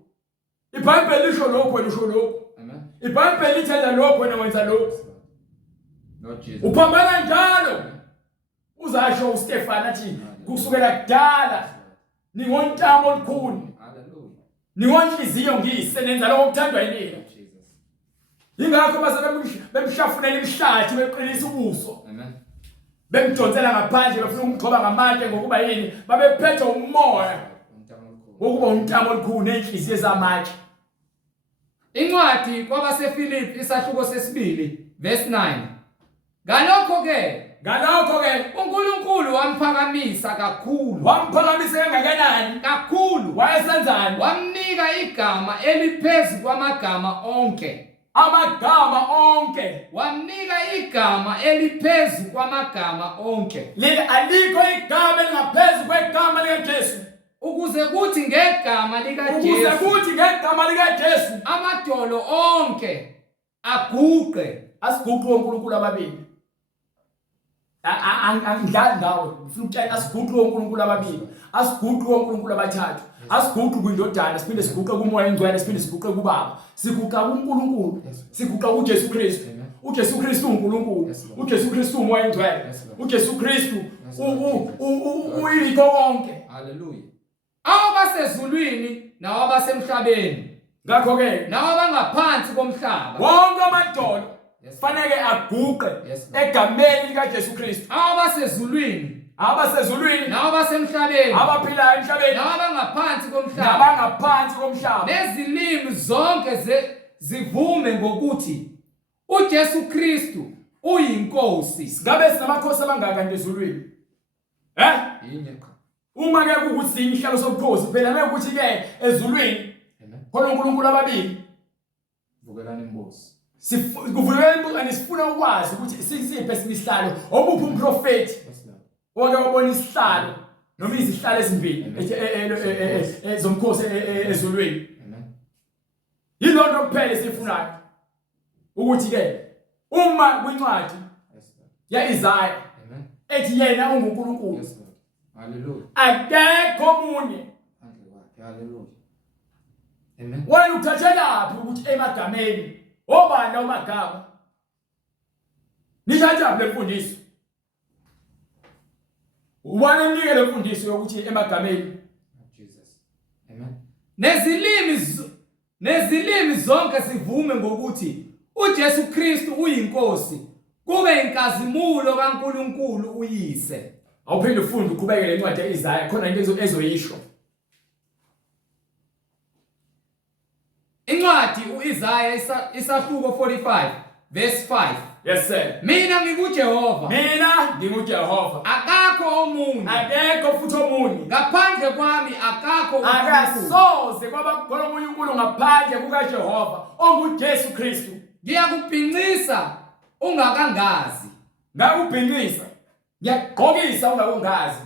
IBhayibheli lisho lokho wena usho lokho. Amen. IBhayibheli lithetha lokho wena wenza lokho. Lord Jesus. Uphambana njalo. Uzasho uStefan athi kusukela kudala ningontamo olukhulu. Hallelujah. Ningonhliziyo ngiyise nenza lokho okuthandwa yini. Jesus. Ingakho bemshafunela imhlathi beqinisa ubuso. Amen. Bemdonsela ngaphandle bafuna ukugcoba ngamandla ngokuba yini babephethe umoya. Ngokuba untamo olukhulu nenhliziyo zamatshe. Incwadi kwabaseFilipi isahluko sesibili verse 9. Ngalokho ke uNkulunkulu wamphakamisa kakhulu. Wamphakamisa kangakanani? Kakhulu. Wayesenzani? Wamnika igama eliphezulu kwamagama onke. Amagama onke. Wamnika igama eliphezulu kwamagama onke. Leli alikho igama elingaphezu kwegama likaJesu. Ukuze kuthi ngegama likaJesu amadolo onke aguqe. Asiguqe uNkulunkulu ababili. Angidlali ngawe. Ngifuna ukuthi asiguqe uNkulunkulu ababili. Asiguqe uNkulunkulu abathathu. Asiguqe kwindodana, siphinde siguqe kumoya engcwele, siphinde siguqe kuBaba. Siguqa kuNkulunkulu. Siguqa kuJesu Kristu. uJesu Kristu uNkulunkulu. uJesu Kristu umoya engcwele. uJesu Kristu uyikho konke. Hallelujah. Abasezulwini nawabasemhlabeni. Ngakho ke nawabangaphansi komhlaba. wonke amadolo Yes. fanele aguqe Yes. egameni likaJesu Kristu. abasezulwini Abasezulwini, nabasemhlabeni abaphilayo emhlabeni, nabangaphansi komhlaba nabangaphansi komhlaba. nezilimi zonke zivume ngokuthi uJesu Kristu uyinkosi. Ngabe sinamakhosi abangaka nje ezulwini? Yinye cha. Uma ke ukuthi inhlalo sobukhosi phela mekuthi ke ezulwini Amen. khona uNkulunkulu ababili. Vukelani imbuzi. Kuvukela imbukane sifuna ukwazi ukuthi sisiphe isihlalo obuphi umprofeti Yes, Lord. oke wabona isihlalo noma izihlalo ezimbili zomkhosi ezulwini. Amen. Yilonto kuphela esifunayo ukuthi ke uma kwincwadi Yes, Lord. ya Isaiah Amen. ethi yena unguNkulunkulu Yes, Lord. Hallelujah. akekho omunye Handle wakhe. Hallelujah. Amen. wena ukuthathelaphi ukuthi emagameni obani omagama nithatha le mfundiso ubani emnike le mfundiso yokuthi emagameni Jesus. Amen. nezilimi zonke zivume ngokuthi uJesu Kristu uyinkosi kube inkazimulo kaNkulunkulu uyise. awuphinde ufunde uqhubeke le ncwadi yaIsaiah khona into ezoyisho. Incwadi uIsaiah isahluko 45 verse 5. Yes sir. Mina ngikuJehova, Mina nginguJehova, akakho omunye, akekho futhi omunye, ngaphandle kwami akakho uNkulunkulu. akasoze kwaba khona omunye uNkulunkulu ngaphandle kukaJehova onguJesu Kristu. Ngiyakubhinqisa ungakangazi, Ngakubhinqisa, ngiyagqokisa ungakongazi,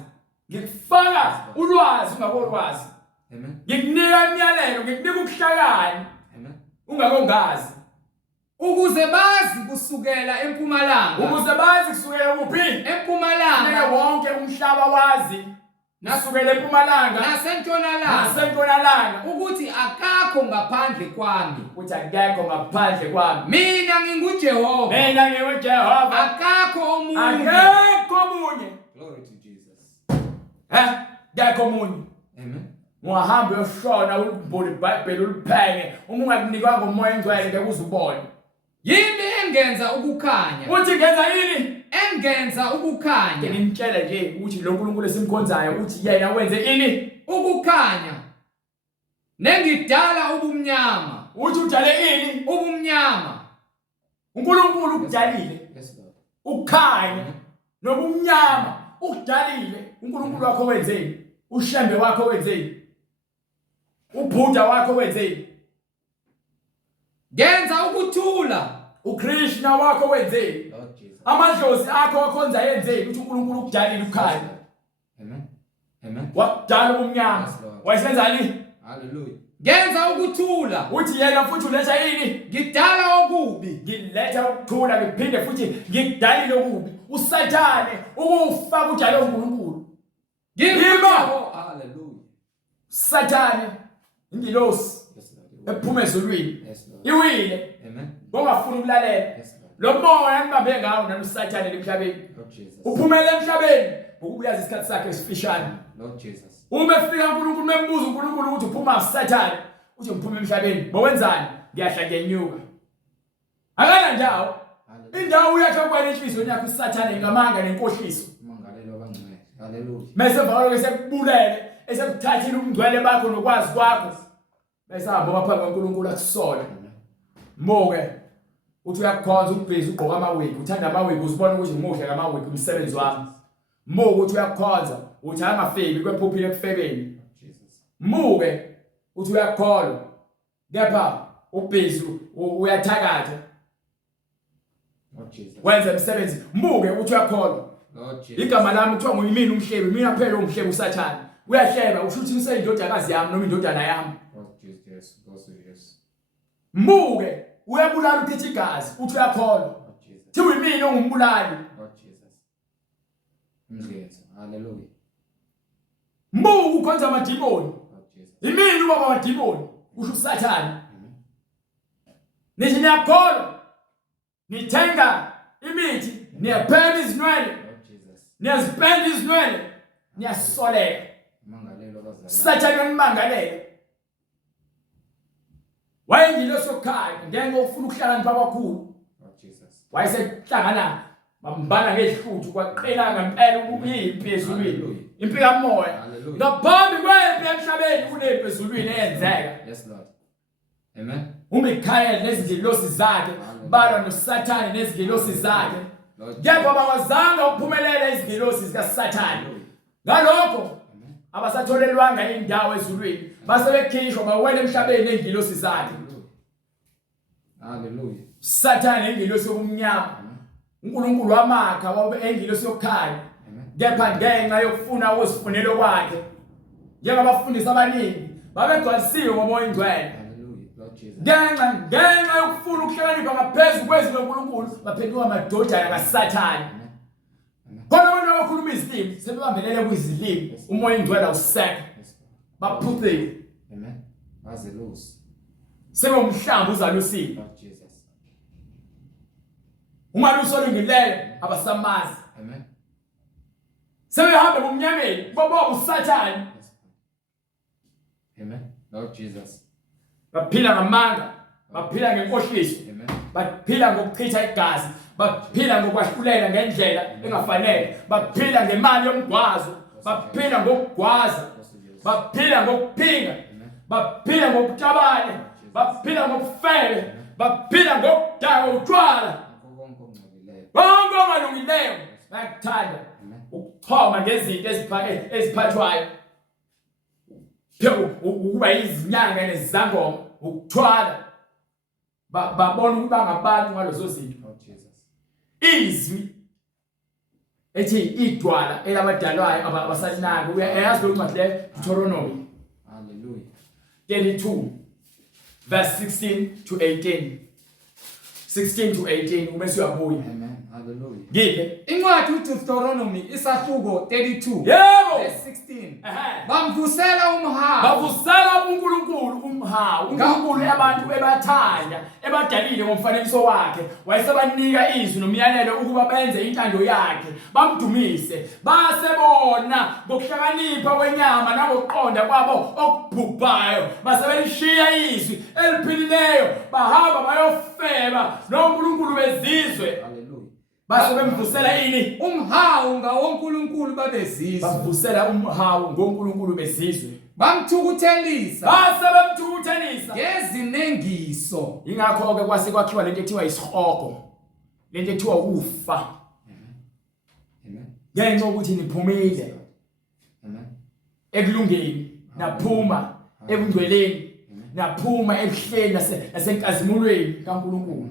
ngikufaka ulwazi ungakolwazi, Amen. ngikunika imiyalelo, ngikunika ukuhlakani Amen. ungakongazi, ukuze bazi kusukela empumalanga, ukuze bazi kusukela kuphi empumalanga wonke umhlaba wazi nasukela empumalanga nasentshonalanga, nasentshonalanga ukuthi akakho ngaphandle kwami. ukuthi akekho ngaphandle kwami. Mina nginguJehova, Mina nginguJehova, akakho omunye. akekho omunye. Glory to Jesus. Akekho omunye. Amen. Ungahamba uyoshona ulibhuli iBhayibheli uliphenge uma ungakunikwa ngomoya engcwele ke uzubone. Yimi engenza ukukhanya, Uthi ngenza yini? engenza ukukhanya, Ngimtshela nje ukuthi lo nkulunkulu esimkhonzayo uthi yena wenze ini? ukukhanya nengidala ubumnyama, Uthi udale ini? ubumnyama. uNkulunkulu ukudalile Yes, Lord. ukukhanya nobumnyama ukudalile. uNkulunkulu wakho wenzeni? Ushembe wakho wenzeni? uBuddha wakho wenzeni? Ngenza ukuthula, uKrishna wakho wenzeni? Lord Jesus. Amadlozi akho wakhonza yenzeni ukuthi uNkulunkulu ukudalile ukukhanya? Amen. Amen. Wakudala ubumnyama. Yes, Lord. Wayisenzani? Hallelujah. ngenza ukuthula, Uthi yena futhi uletha yini? ngidala okubi. Ngiletha ukuthula ngiphinde futhi ngikudalile okubi. uSathane ukufaka udale uNkulunkulu. Ngiyima, Hallelujah. Sathane ingilosi Yes, Lord. ephuma ezulwini Yes, Lord. iwile Amen. ngongafuna ukulalela. Yes, Lord. Lo moya ngibambe ngawo nalo uSathane emhlabeni. Lord Jesus. Uphumele emhlabeni ngokubuyaza isikhathi sakhe esifishane. Lord Jesus. Uma efika uNkulunkulu membuza uNkulunkulu ukuthi uphuma uSathane, uthi ngiphuma emhlabeni. Bowenzani? Ngiyahla ngenyuka. Akana ndawo. Hallelujah. Indawo uyakha kwena inhliziyweni yakho uSathane ngamanga nenkohliso. Umangalelo abangcwele. Hallelujah. Mase valo esekubulele, esekuthathile ubungcwele bakho nokwazi kwakho. Bese hamba ngaphambi kaNkulunkulu akusole. Amen. Moke uthi uyakhonza ubhizi ugqoka amawigi, uthanda amawigi uzibona ukuthi muhle ngamawigi umsebenzi wami. Moke uthi uyakhonza, uthi angafiki kwephuphile ekufebeni. Lord Jesus. Muke uthi uyakholwa. Kepha ubhizi uyathakatha. Lord Jesus. Wenza umsebenzi. Muke uthi uyakholwa. Lord Jesus. Igama lami kuthiwa nguyimini umhlebi, mina kuphela umhlebi uSathane. Uyahleba usho ukuthi useyindodakazi yami noma indodana yami. Lord Jesus. Lord Jesus. Muke uyabulala ukithi igazi, uthi uyakholwa. Lord Jesus. Thiwe yimini ongumbulali. Lord Jesus. Mziyethu. Hallelujah. Muke ukhonza amadimoni. Lord Jesus. Yimini ubaba amadimoni, usho uSathane. Amen. Nithi niyakholwa. Nithenga imithi, niyaphela izinwele, Lord Jesus. niyazipenda izinwele, niyasoleka. Umangalelo abazali. Sathane unimangalele. Wayengilo sokhaya, ngeke ufuna ukuhlakanipha kakhulu. Lord Jesus. wayesehlangana bambana ngehluthu kwaqela ngempela ukuyimpi ezulwini impi kamoya ngaphambi kwempi emhlabeni kunempi ezulwini eyenzeka. Yes, Lord. Amen. uMikhayeli nezingilosi zakhe balwa noSathane nezingilosi zakhe kepha bawazanga ukuphumelela izingilosi zikaSathane. Ngalokho abasatholelwanga indawo ezulwini basebekhishwa bawela emhlabeni ezingilosi zakhe. Hallelujah. Sathane ingilosi yobumnyama, uNkulunkulu wamakha wabe ingilosi yokukhanya. Kepha ngenxa yokufuna ukuzifunela kwakhe njengabafundisi abaningi babegcwalisiwe ngoMoya Oyingcwele. Ngenxa yokufuna ukuhlakanipha ngaphezulu kwezwi loNkulunkulu baphenduka amadodana kaSathane. Khona abantu abakhuluma izilimi sebebambelele kuzilimi uMoya Oyingcwele awusekho baphuthile. Amen. Bazelusi. Sebemhlamba uzalusile. Jesus. Umalusi olungileyo abasamazi. Amen. Sebehamba ngomnyameni boba uSathane. Amen. Lord Jesus. Baphila ngamanga, baphila ngenkohliso, Amen. baphila ngokuchitha igazi, baphila ngokwahlulela ngendlela engafanele, baphila ngemali yomgwazo, baphila ngokugwaza, baphila ngokuphinga, baphila ngokutabane, baphila ngokufele, baphila ngokudaka utshwala. Bonke omalungileyo bayakuthanda ukuxhoma ngezinto eziphathwayo. Ukuba izinyanga nezangoma ukuthwala babona ukuba ngabantu ngalozo zinto. Izwi ethi idwala elabadalwayo abasanaka uyayazi lo ncwadi le Deuteronomy. Hallelujah. 32 verse 16 to 18. 16 to 18 ubese uyabuya. Amen. Hallelujah. Ngike Incwadi uDeuteronomy isahluko 32 yebo verse 16. Bamvusela umhawu. bavusela uNkulunkulu umhawu. uNkulunkulu abantu bebathanda ebadalile ngomfanekiso wakhe wayesebanika izwi nomyalelo ukuba benze intando yakhe bamdumise. Basebona ngokuhlakanipha kwenyama nangokuqonda kwabo okubhubhayo basebelishiya izwi eliphilileyo bahamba bayofeba noNkulunkulu bezizwe. Hallelujah. Basebemvusela ini Umhawu ngawoNkulunkulu babezizwe. bavusela umhawu ngoNkulunkulu bezizwe. Bamthukuthelisa Basebemthukuthelisa ngezinengiso. ingakho ke kwakhiwa lento ethiwa isihogo, lento ethiwa ufa. Amen. Ngenxa ukuthi niphumile Amen. ekulungeni, naphuma ebungcweleni, naphuma ebuhleni nasenkazimulweni kaNkulunkulu.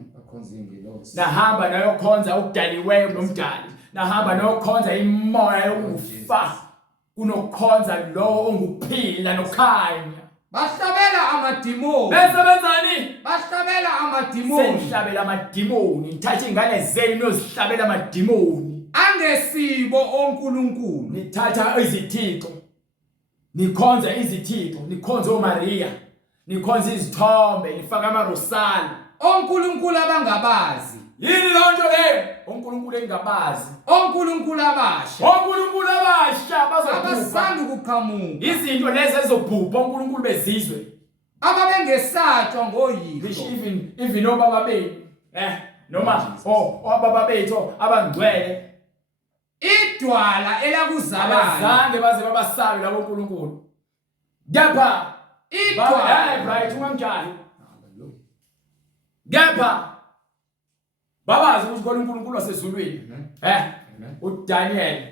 Nahamba nayokhonza ukudaliweyo nomdali, nahamba nayokhonza imoya yokufa kunokukhonza lo ongukuphila nokhanya. Bahlabela amadimoni. Besebenzani? Bahlabela amadimoni. Senhlabela amadimoni, nithatha ingane zenu niyozihlabela amadimoni. Angesibo onkulunkulu. Nithatha izithixo, nikhonza izithixo, nikhonza oMaria, nikhonza izithombe, nifaka amarosali. Onkulunkulu abangabazi. Yini lonto leyo? Onkulunkulu engabazi. Onkulunkulu abasha. Onkulunkulu abasha bazobhubha. Abasanda ukuqhamuka. Izinto lezi ezobhubha onkulunkulu bezizwe. Ababengesatshwa ngoyihlo. Even obaba bethu noma obaba bethu abangcwele Idwala elakuzalayo. abazange baze babasabe labo onkulunkulu. Kepha idwala right unganjani? Kepha babazi ukuthi uNkulunkulu wasezulwini uDaniel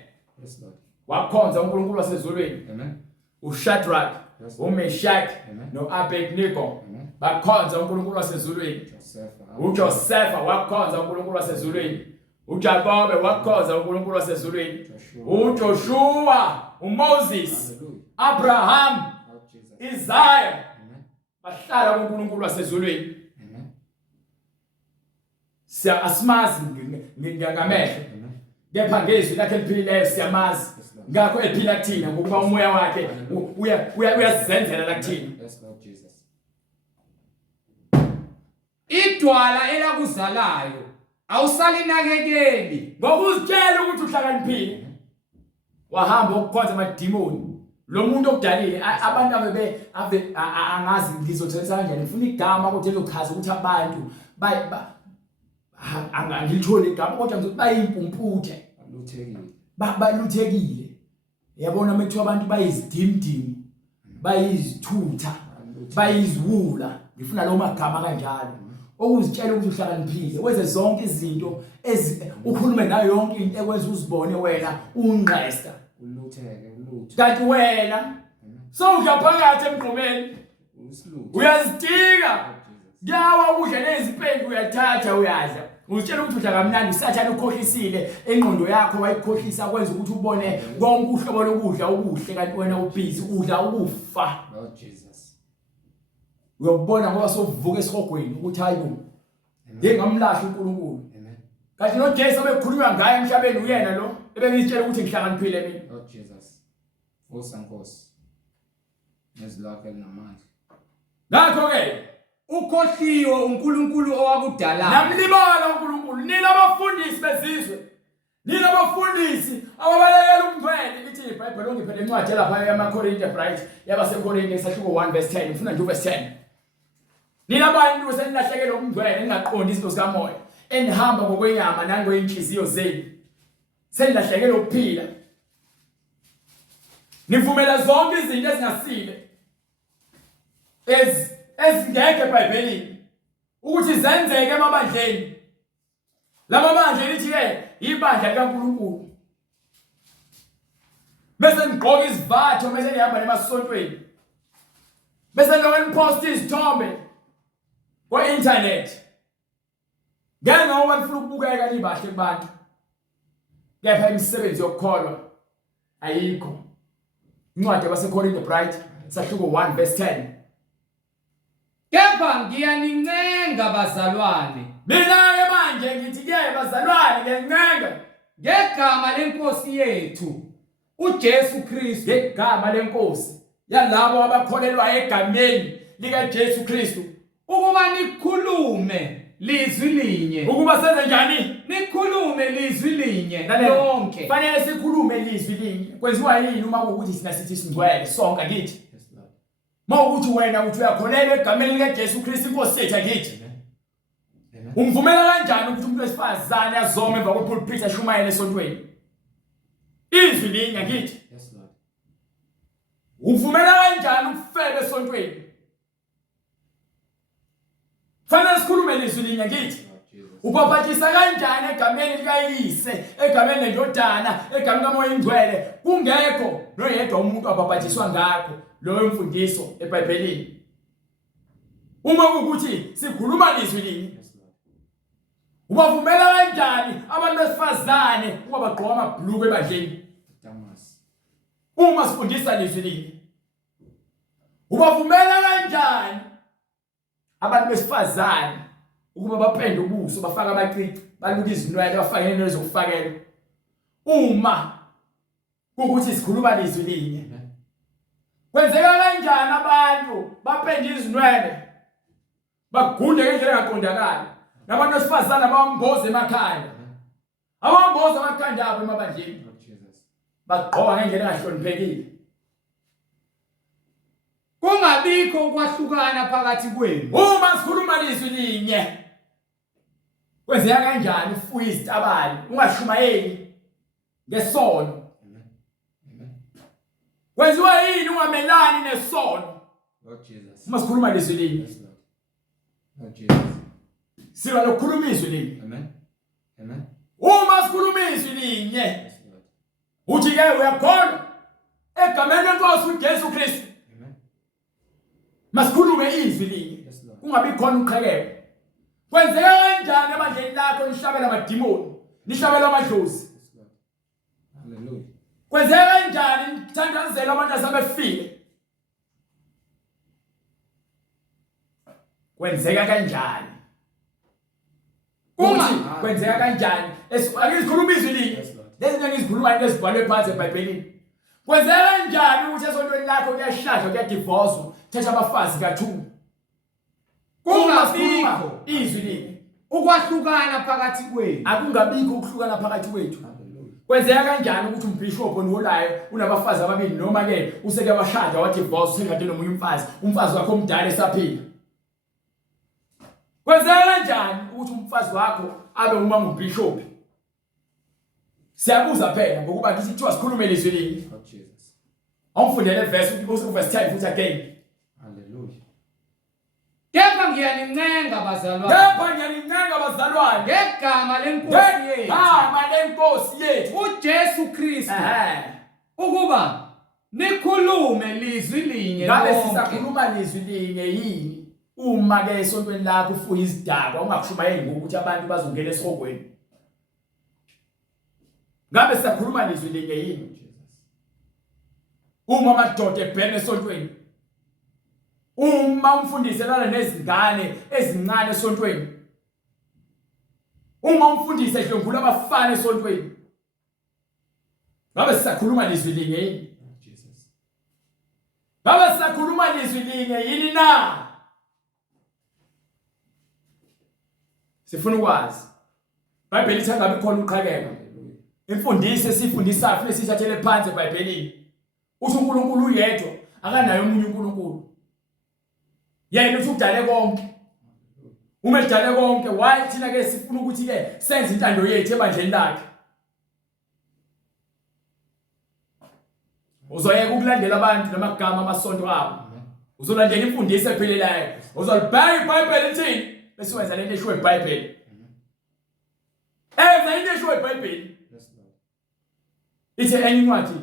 Yes, Lord. wakhonza uNkulunkulu wasezulwini. Amen. uShadrach, Yes. uMeshach Amen. noAbednego Amen. bakhonza uNkulunkulu wasezulwini. Joseph. uJosepha wakhonza uNkulunkulu wasezulwini. uJakobe wakhonza uNkulunkulu wasezulwini. uJoshua, uMoses, Hallelujah. Abraham, Lord Jesus. Isaiah Amen. bahlala uNkulunkulu wasezulwini. Amen. Asimazi ngamehlo, Amen. kepha ngezwi lakhe eliphilileyo siyamazi. Ngakho ephila kuthina ngokuba umoya wakhe uyazenzela la kuthina. Yes, Lord Jesus. idwala elakuzalayo awusalinakekeli. Ngokuzitshela ukuthi uhlakaniphile wahamba ukukhonza amadimoni. Lo muntu okudalile abantu angazi ngizothelisa kanjani, ngifuna igama ukuthi ezochaza ukuthi abantu angilitholi igama kodwa ngizothi bayimpumputhe Aluthekile. baluthekile. Yabona methu abantu bayizidimdimu, bayizithutha, bayiziwula. Ngifuna lo magama kanjalo. Okuzitshela ukuthi uhlakaniphile, wenze zonke izinto ukhulume nayo yonke into ekwenza uzibone wena ungqesta. Ulutheke, ulutho. Kanti wena sowudla phakathi emgqomeni. Usilutho. Uyazidinga. Yawa ukudla neziphendu uyathatha uyadla. Uzitshela ukuthi udla kamnandi usathana ukhohlisile engqondo yakho wayikhohlisa kwenza ukuthi ubone konke uhlobo lokudla okuhle kanti wena ubhizi udla ukufa. Lord Jesus. Uyobona ngoba sovuka esihogweni ukuthi hayibo ngingamlahla uNkulunkulu. Amen. Kanti noJesu bekhulunywa ngaye emhlabeni uyena lo ebengitshela ukuthi ngihlakaniphile mina. Lord Jesus. Nkosi. Nezilakho elinamandla. Ngakho ke ukhohliwe uNkulunkulu owakudala. namlibala uNkulunkulu nina abafundisi bezizwe. Nina abafundisi ababalekela umngcwele lithi iBhayibheli ongiphele incwadi lapha eyamakhorinti bright yabaseKorinte esahluko 1 verse 10 ngifuna nje verse 10. Nina abantu senilahlekelwe umngcwele ningaqondi izinto zikamoya enihamba ngokwenyama nangoyinhliziyo zenu. Senilahlekelwe ukuphila. Nivumela zonke izinto ezingasile ezingeke eBhayibhelini ukuthi zenzeke emabandleni. Lama bandla lithi ibandla likaNkulunkulu. Bese nigqoka izivatho bese nihamba nemasontweni. Bese nipost izithombe ku-internet. Ngeke ngoba nifuna ukubukeka nibahle kubantu. Kepha imisebenzi yokukholwa ayikho. Incwadi yabaseKorinte bright sahluko 1 verse 10. Kepha ngiyanincenga bazalwane. Mina manje ngithi ke bazalwane ngiyancenga Ngegama lenkosi yethu uJesu Kristu. ngegama lenkosi yalabo abakholelwa egameni likaJesu Kristu Ukuba nikhulume lizwi linye. ukuba senze njani. Nikhulume lizwi linye Lalela. lonke. Fanele sikhulume lizwi linye. Kwenziwa yini uma ukuthi sina sithi singcwele sonke akithi? Yes, Lord. Mawukuthi wena uthi uyakholelwa egameni likaJesu Kristu inkosi yethu akithi. Amen. Umvumela kanjani ukuthi umuntu wesifazane azome emva kwepulpit ashumayele esontweni? Izwi linye akithi. Yes, Lord. Umvumela kanjani ukufeba esontweni? Fanele sikhulume lizwi linye akithi. Lord Jesus. Ubaphathisa kanjani egameni likayise, egameni lendodana, egameni kaMoya Ingcwele? Kungekho noyedwa umuntu abaphathiswa ngakho loyo mfundiso eBhayibhelini. Uma ukuthi sikhuluma lizwi linye, Yes, Lord. ubavumela kanjani abantu besifazane ukuba bagqoka amabhuluku ebandleni? Damas. Uma sifundisa lizwi linye, ubavumela kanjani abantu besifazane ukuba bapende ubuso, bafaka amacici, baluka izinwele, bafake inwele zokufakela? Uma ukuthi sikhuluma lizwi linye, Amen. kwenzeka kanjani abantu bapende izinwele, bagunde ngendlela engaqondakali, nabantu besifazane abamboza emakhaya, abamboza amakhanda abo emabandleni, Lord Jesus. bagqoka ngendlela engahloniphekile? Kungabikho ukwahlukana phakathi kwenu. Uma sikhuluma lizwi linye, kwenzeka kanjani ufuye izitabane ungashumayeli ngesono? Amen. Amen. Kwenziwa yini ungamelani nesono Lord Jesus. uma sikhuluma lizwi linye? Yes, Lord. Lord Jesus. Siba lokukhuluma izwi linye. Amen. Amen. Uma sikhuluma izwi linye, Yes, Lord. uthi ke uyakholwa egameni lenkosi uJesu Kristu. Amen. Masikhulume izwi linye. Yes, Lord. Kungabi khona uqhekeko. Kwenzeka kanjani ebandleni lakho nihlabela amadimoni, nihlabela amadlozi? Yes, Lord. Hallelujah. Kwenzeka kanjani nithandazela abantu asebefile? Kwenzeka kanjani? Uma kwenzeka kanjani? Asikhuluma izwi linye. Yes, Lord. Lezi zinto ngizikhuluma ezibhalwe phansi eBhayibhelini. Kwenzeka kanjani ukuthi esontweni lakho kuyashadwa, kuyadivorcwa, thatha abafazi ka2? Kungabikho izwi linye, ukwahlukana phakathi kwenu. akungabikho ukuhlukana phakathi kwethu. Hallelujah. Kwenzeka kanjani ukuthi umbhishophu oniholayo unabafazi ababili noma ke useke washada wadivorce usengade nomunye umfazi wakho omdala esaphila? Kwenzeka kanjani ukuthi umfazi wakho abe uma ngubishop. Siyabuza phela ngokuba ngithi kuthiwa sikhulume lizwi linye. Lord Jesus. Awufundele verse verse 10 futhi again. Hallelujah. Kepha ngiyanincenga bazalwane. Kepha ngiyanincenga bazalwane Ngegama lenkosi yethu. ngegama lenkosi yethu uJesu Kristu. ehe Ukuba nikhulume lizwi linye ngabe lonke. sisakhuluma lizwi linye yini uma ke esontweni lakho ufuya izidakwa ungakushumayeli ngokuthi abantu bazongena esokweni. Ngabe sisakhuluma lizwi linye yini uma amadoda ebhema esontweni, uma umfundisi elala nezingane ezincane esontweni, uma umfundisi edlwengula abafana esontweni. Ngabe sisakhuluma lizwi linye yini? Lord Jesus. Ngabe sisakhuluma lizwi linye yini na? Sifuna ukwazi. iBhayibheli lithi angabe khona uqhakeka. Hallelujah. Imfundiso esifundisayo funeka sithathele phansi eBhayibhelini. Uthi uNkulunkulu uyedwa, akanayo omunye uNkulunkulu. Yena uthi udale konke. Uma edale konke, why thina ke sifuna ukuthi ke senze intando yethu ebandleni lakhe? Uzoyeka ukulandela abantu namagama amasonto abo. Uzolandela imfundiso ephelelayo. Uzolibheka iBhayibheli lithini? Bese wenza lento eshiwo eBhayibheli. Enza into eshiwo eBhayibheli. Yes, Lord. Ithi enye incwadi,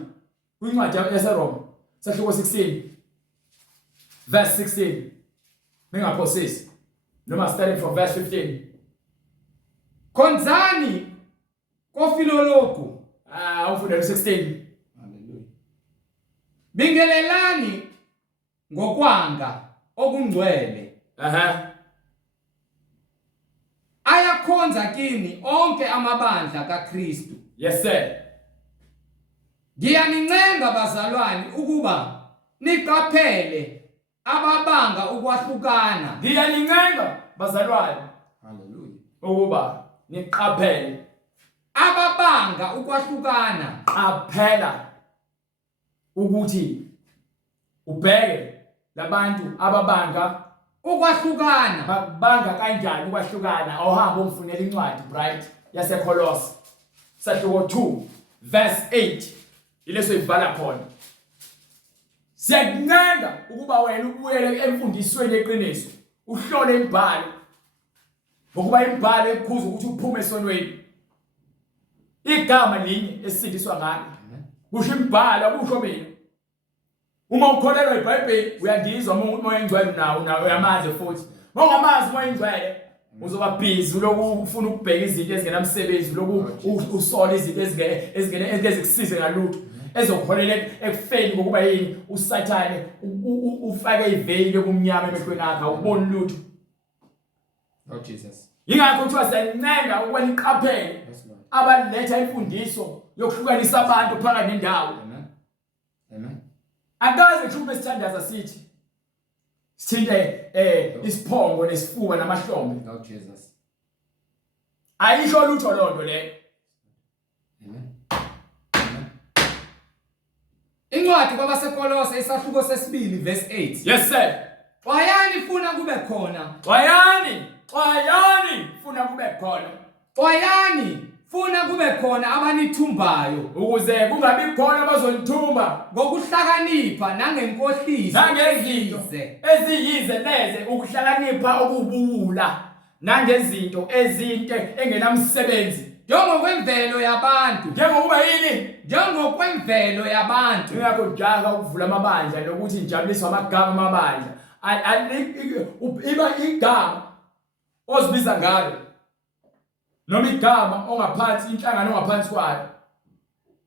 kwincwadi yaseRoma, sahluko 16 verse 16. Ningaphosisi. Noma starting from verse 15. Khonzani kofilologu. Ufunda 16. Hallelujah. Bingelelani ngokwanga okungcwele. Ayakhonza kini onke amabandla kaKristu. Yes sir. Ngiyanincenga bazalwane ukuba niqaphele ababanga ukwahlukana. Ngiyanincenga bazalwane Hallelujah. ukuba niqaphele Ababanga ukwahlukana. qaphela ukuthi ubheke labantu ababanga Ukwahlukana. banga kanjani ukwahlukana. Awuhambe umfunela incwadi bright yaseKolose sahluko 2 verse 8 ileso ibhala khona. Siyakuncenga ukuba wena ubuyele emfundisweni yeqiniso, uhlole imibhalo ngokuba imibhalo ekukhuza ukuthi uphume esonweni. Igama linye esindiswa ngalo kusho imibhalo akusho mina. Uma ukholelwa iBhayibheli uyandizwa umoya engcwele nawo uyamazi futhi. Mongamazi umoya engcwele uzoba busy lokhu ufuna ukubheka izinto ezingenamsebenzi, lokhu usola izinto ezingezikusize ngalutho ezokholela ekufeni ngokuba yini uSathane ufake iveli kumnyama emehlweni akhe awuboni lutho. Lord Jesus. Yingakho kuthiwa siyancenga ukuba niqaphele Yes, Lord. abaletha imfundiso yokuhlukanisa abantu phakathi nendawo. Amen. Amen. Akaze thumbe sithandaza sithi sithinte isiphongo nesifuba namahlombe. Lord Jesus. Ayisho lutho lonto leyo. Amen. Amen. Incwadi kwabaseKolose isahluko sesibili verse 8. Yes sir. Xwayani funa kube khona. Xwayani funa kube khona. Xwayani funa kube khona abanithumbayo Ukuze kungabi khona abazonithumba ngokuhlakanipha nangenkohliso nangezinto eziyize neze, ukuhlakanipha okubuwula nangezinto ezinte engenamsebenzi njengokwemvelo yabantu. njengokuba yini Njengokwemvelo yabantu. ingakho njaka ukuvula amabandla lokuthi injabuliswa amagama amabandla iba igama ozibiza ngalo noma igama ongaphansi inhlangano ongaphansi kwayo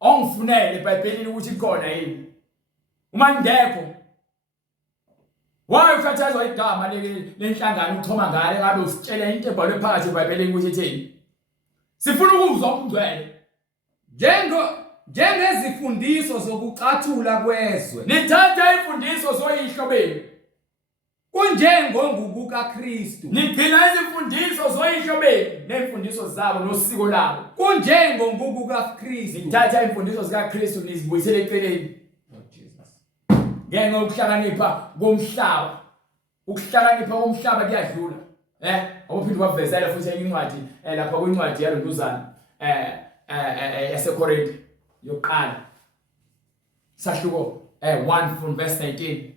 ongifunele eBhayibhelini ukuthi ikhona yini. Uma ngekho wayekhathazwa igama lenhlangano uthoma ngale ngabe usitshela into ebhalwe phakathi eBhayibhelini ukuthi ithini. Sifuna ukuzwa umngcwele njengezifundiso zokucathula kwezwe. nithatha imfundiso zoyihlobeni, Kunjengonguku kaKristu. nigcina izimfundiso zoyihlobeni nemfundiso zabo nosiko labo. Kunjengonguku kaKristu. Nithatha imfundiso zikaKristu nizibuyisele eceleni. Lord Jesus. Ngenxa yokuhlakanipha komhlaba. Ukuhlakanipha komhlaba kuyadlula. awuphinde wavezela futhi enye incwadi lapha kwincwadi yalonduzana yaseKorinte yokuqala sahluko 1 from verse 19.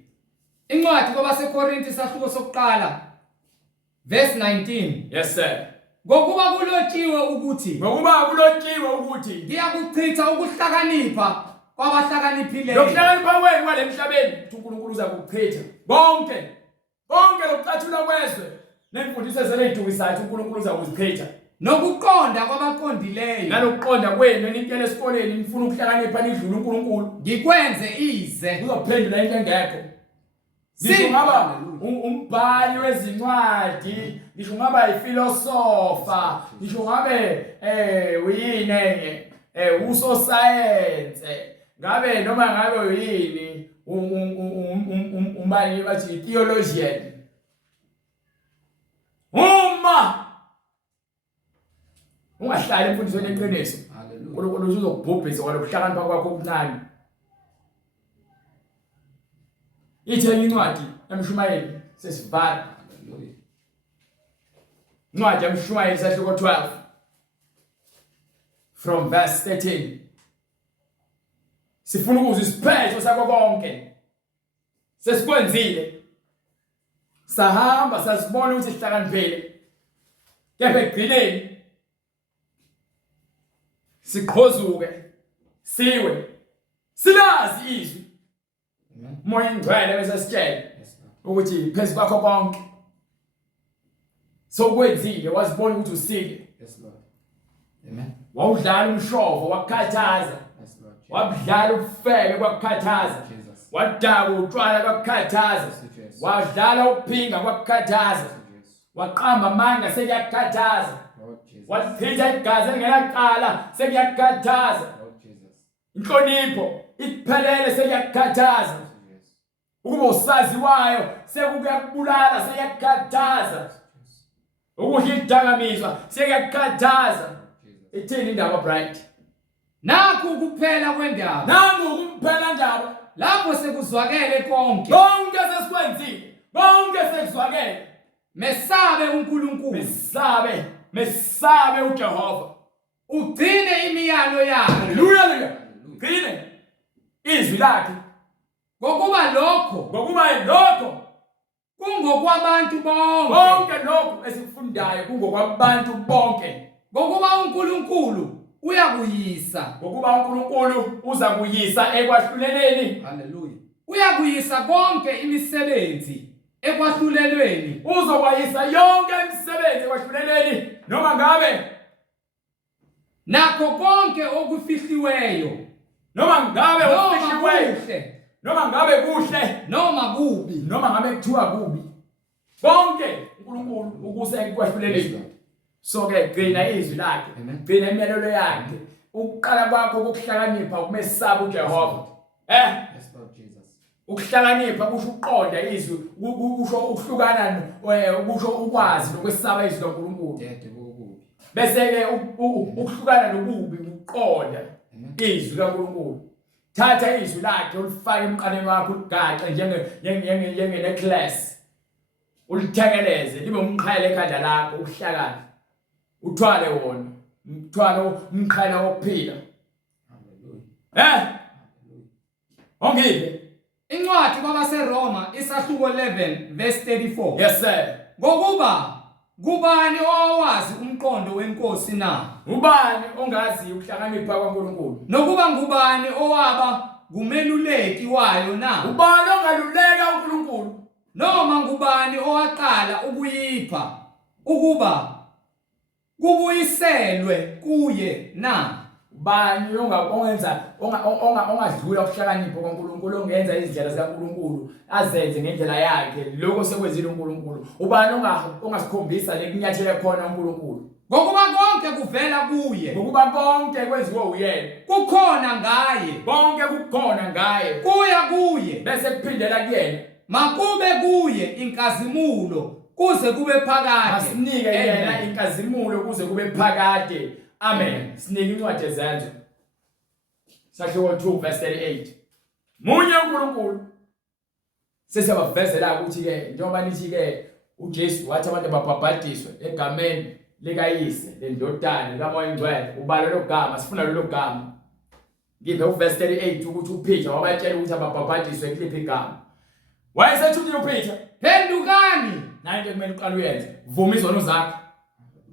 Incwadi kwabaseKorinti isahluko sokuqala verse 19. Yes sir. Ngokuba kulotshiwe ukuthi ngiyakuchitha ukuhlakanipha kwabahlakaniphileyo. Lokuhlakanipha kwenu kwalemhlabeni uNkulunkulu uza kuchitha bonke lokucathula kwezwe nemfundiso ezileyidukisayo uNkulunkulu uza kuzichitha. Nokuqonda kwabaqondileyo nalokuqonda kwenu enikele esikoleni nifuna ukuhlakanipha nidlule uNkulunkulu ngikwenze ize uzophendula into engekho. Ngisho ngaba umbhali wezincwadi, ngisho ngaba ifilosofa, ngisho ngabe uyini usosayense, noma ngabe uyini umbali bathi theologian. Uma ungahlali emfundisweni eqiniso, uNkulunkulu uzokubhubhisa kwalokuhlakanipha kwakho okuncane. Ithi incwadi yaMshumayeli sesivala. Hallelujah. Incwadi yaMshumayeli sahluko 12 from verse 13. Sifuna ukuzwa isiphetho sakho konke. Sesikwenzile. Sahamba sasibona ukuthi sihlakaniphile. Kepha egcineni siqhozuke siwe silazi izwi moya ngcwele bese sitshela ukuthi phezu kwakho konke sokwenzile wazibona ukuthi usile. Yes Lord. Amen. Wawudlala umshovo wakukhathaza, Yes Lord. wabudlala ubufebe kwakukhathaza, Jesus. wadaka utshwala kwakukhathaza, Jesus. wadlala ukuphinga kwakukhathaza, Jesus. waqamba amanga sekuyakukhathaza, Lord Jesus. wachitha igazi elingenaqala sekuyakukhathaza, Lord Jesus. inhlonipho ikuphelele sekuyakukhathaza, Yes. ukuba usaziwayo sekuyakubulala sekuyakukhathaza, ukudla idakamizwa sekuyakukhathaza. Jesus. Ithini indaba bright? nakho ukuphela kwendaba Nangu kumphela ndaba. lapho sekuzwakele konke Konke sesikwenzile, konke sekuzwakele. mesabe uNkulunkulu Mesabe uJehova. ugcine imiyalo yakhe Haleluya. Gcine izwi lakhe. ngokuba lokho Ngokuba lokho kungokwabantu bonke konke lokho esikufundayo kungokwabantu bonke. ngokuba uNkulunkulu uyakuyisa Ngokuba uNkulunkulu uza kuyisa ekwahluleleni. Hallelujah. uyakuyisa konke imisebenzi ekwahlulelweni Uzokwayisa yonke imisebenzi ekwahluleleni noma ngabe nakho konke okufihliweyo noma ngabe noma ufihliweyo kuhle noma ngabe kuhle noma kubi noma ngabe kuthiwa kubi. Konke uNkulunkulu ukuse kwahluleleni. So ke gcina izwi lakhe, Amen. gcina imiyalelo yakhe. Ukuqala kwakho ukuhlakanipha ukumesaba uJehova. Yes Lord Jesus. Ukuhlakanipha kusho uqonda izwi, kusho ukuhlukana, kusho ukwazi nokwesaba izwi loNkulunkulu. Dede kubi. Bese ke ukuhlukana nokubi ukuqonda izwi kaNkulunkulu. Thatha izwi lakhe ulifake emqaleni wakho uligaxe njenge necklace. Ulithekeleze libe umqhele ekhanda lakho uhlakane. Uthwale wona, umqhele wokuphila. Hallelujah. Ongiphe. incwadi kwabaseRoma isahluko 11 verse 34 Yes sir. ngokuba kubani owazi umqondo wenkosi na Ubani ongazi ukuhlakanipha kwaNkulunkulu? nokuba ngubani owaba ngumeluleki wayo na Ubani ongaluleka uNkulunkulu? noma ngubani owaqala ukuyipha ukuba kubuyiselwe kuye na Ubani ongenza ongadlula ukuhlakanipha kwaNkulunkulu, ongenza izindlela zikaNkulunkulu azenze ngendlela yakhe lokho sekwenzile uNkulunkulu? Ubani ongasikhombisa lekunyathele khona uNkulunkulu? ngokuba konke kuvela kuye Ngokuba konke kwenziwe uyena, kukhona ngaye konke kukhona ngaye, kuya kuye bese kuphindela kuyena. makube kuye inkazimulo kuze kube phakade Asinike yena inkazimulo kuze kube phakade. Amen. Sinike incwadi ezenzo. Sahluko 2 verse 38. Munye uNkulunkulu. Sesiyabavezela ukuthi ke njengoba nithi ke uJesu wathi abantu babhabhadiswe egameni likayise lendodana likamoya oyingcwele. Ubala lo gama, sifuna lo gama. Ngiphe uverse 38 ukuthi uPeter wabatshela ukuthi ababhabhadiswe kuliphi igama. Wayesethi uPeter, phendukani. nayo into ekumele uqale uyenze, vuma izono zakho.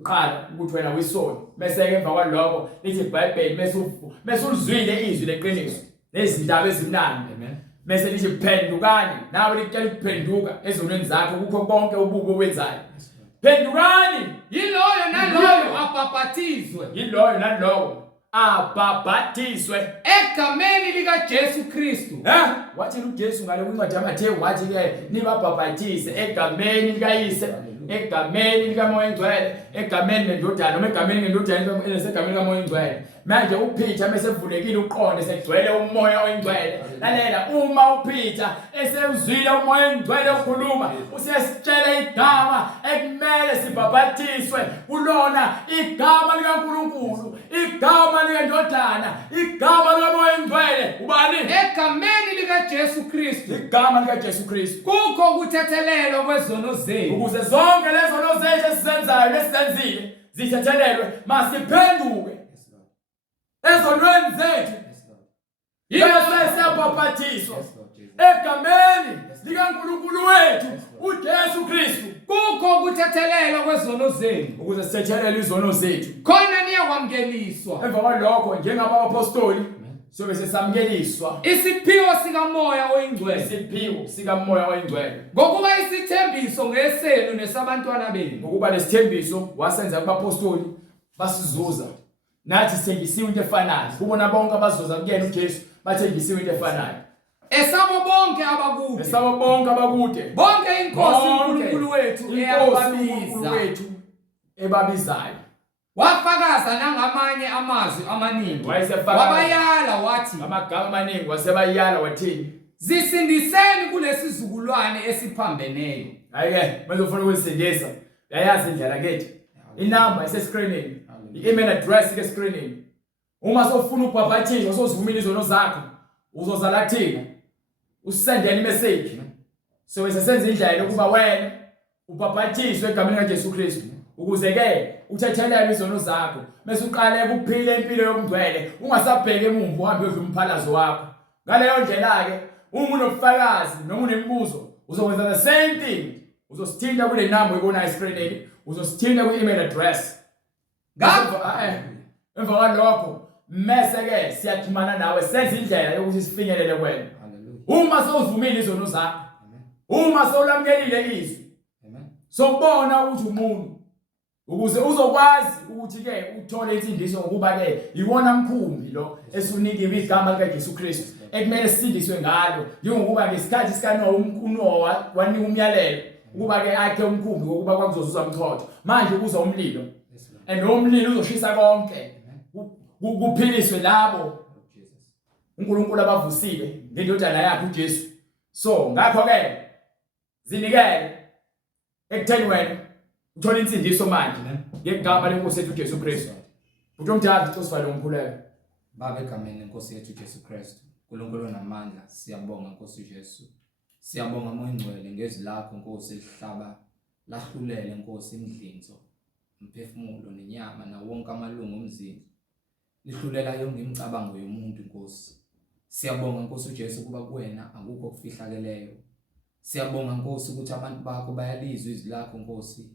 Qala ukuthi wena uyisona. Bese ke emva kwalokho lithi iBhayibheli bese ulizwile izwi leqiniso. Nezindaba ezimnandi. Amen. Bese lithi phendukani. Nawe likutshela ukuphenduka ezonweni zakho kukho konke ububi owenzayo. Phendukani. Yiloyo naloyo abhabhatizwe. Yiloyo nalowo abhabhatiswe egameni likaJesu Kristu. Wathi uJesu ngale kwincwadi yaMathewu wathi ke nibabhabhathise egameni likayise, egameni likamoya oyingcwele, egameni lendodana, noma egameni lendodana esegameni likamoya oyingcwele. Manje uPeter mesevulekile uqonde segcwele umoya oyingcwele. Lalela, uma uPeter esewuzwile umoya oyingcwele ukhuluma, usesitshela igama ekumele sibhabhathiswe kulona, igama likaNkulunkulu, igama lendodana, igama likamoya oyingcwele. Ubani? Egameni likaJesu Kristu. Igama likaJesu Kristu. Kukho ukuthethelelwa kwezono zethu. Ukuze zonke lezono zethu esizenzayo lesenzile zithethelelwe, masiphenduke ezonweni zethu. Yilona siyabhabhathiswa egameni likaNkulunkulu wethu uJesu Kristu. Kukho ukuthethelelwa kwezono zethu Ukuze sithethelele izono zethu. khona niyakwamukeliswa Emva kwalokho njengabapostoli sobe sesamkeliswa isiphiwo sikamoya oyingcwele, isiphiwo sikamoya oyingcwele. ngokuba isithembiso ngesenu nesabantwana benu. Ngokuba lesithembiso wasenza kubapostoli basizuza, nathi sithengisiwe into efanayo. Kubona bonke abazuza kuyena uJesu bathengisiwe into efanayo. Esabo bonke abakude, Esabo bonke abakude, bonke inkosi uNkulunkulu wethu uNkulunkulu eyababiza, wethu ebabizayo. wafakaza nangamanye amazwi amaningi, Wayesefakaza wabayala wathi, amagama amaningi wasebayala wathini, zisindiseni kulesi zukulwane esiphambeneyo. hayi-ke bazofuna ukuzisindisa. Yayazi indlela kethu, inamba isescreenini, i-email address ke-screenini. Uma sofuna ukubhabhathizwa sozivumile izono zakho, uzozala kuthina usendele imessage. So sesenza indlela yokuba wena ubhabhathiswe egameni likaJesu Kristu, ukuze ke uthethelele izono zakho, bese uqale ukuphila impilo yobungcwele, ungasabheki emumva uhambe uyodla umphalazo wakho. Ngaleyo ndlela ke uma unobufakazi noma unemibuzo uzokwenza the same thing. Uzosithinta kule number oyibona escreenini, uzosithinta ku-email address. Emva kwalokho mese ke siyaxhumana nawe senze indlela yokuthi sifinyelele kuwena. Uma sowuvumile izono zakho, uma sowulamukelile izwi, sobona ukuthi umuntu, ukuze uzokwazi ukuthi ke uthole insindiso ngokuba ke iwona mkhumbi lo esunikiwe igama likaJesu Kristu ekumele sisindiswe ngalo. Njengokuba ngesikhathi sikaNowa wanika umyalelo ukuba ke akhe umkhumbi ngokuba kwakuzozuzwa umchotho, manje kuza umlilo, and umlilo uzoshisa konke kuphiliswe labo uNkulunkulu abavusile ngendodana yakhe uJesu. So ngakho ke zinikele ekutheni wena uthola insindiso manje ngegama lenkosi yethu uJesu Kristu. Uthi umthandi tosifale umkhuleko. Baba, egameni lenkosi yethu uJesu Kristu, uNkulunkulu onamandla, siyabonga Nkosi uJesu. Siyabonga Moya Oyingcwele ngezwi lakho Nkosi elihlaba lahlulele Nkosi imidlinzo, umphefumulo nenyama na wonke amalungu omzimba. Lihlulela yonke imicabango yomuntu Nkosi. Siyabonga Nkosi uJesu kuba kuwena akukho okufihlakeleyo. Siyabonga Nkosi ukuthi abantu bakho bayalizwa izwi lakho Nkosi.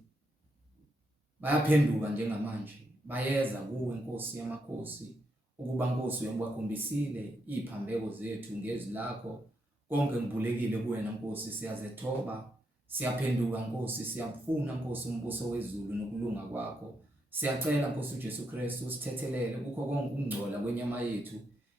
Bayaphenduka njengamanje. Bayeza kuwe Nkosi yamakhosi. Ukuba Nkosi uyabakhombisile iphambeko zethu ngezwi lakho. Konke ngibulekile kuwena Nkosi, siyazethoba. Siyaphenduka Nkosi, siyafuna Nkosi umbuso wezulu nokulunga kwakho. Siyacela Nkosi uJesu Kristu usithethelele kukho konke ukungcola kwenyama yethu.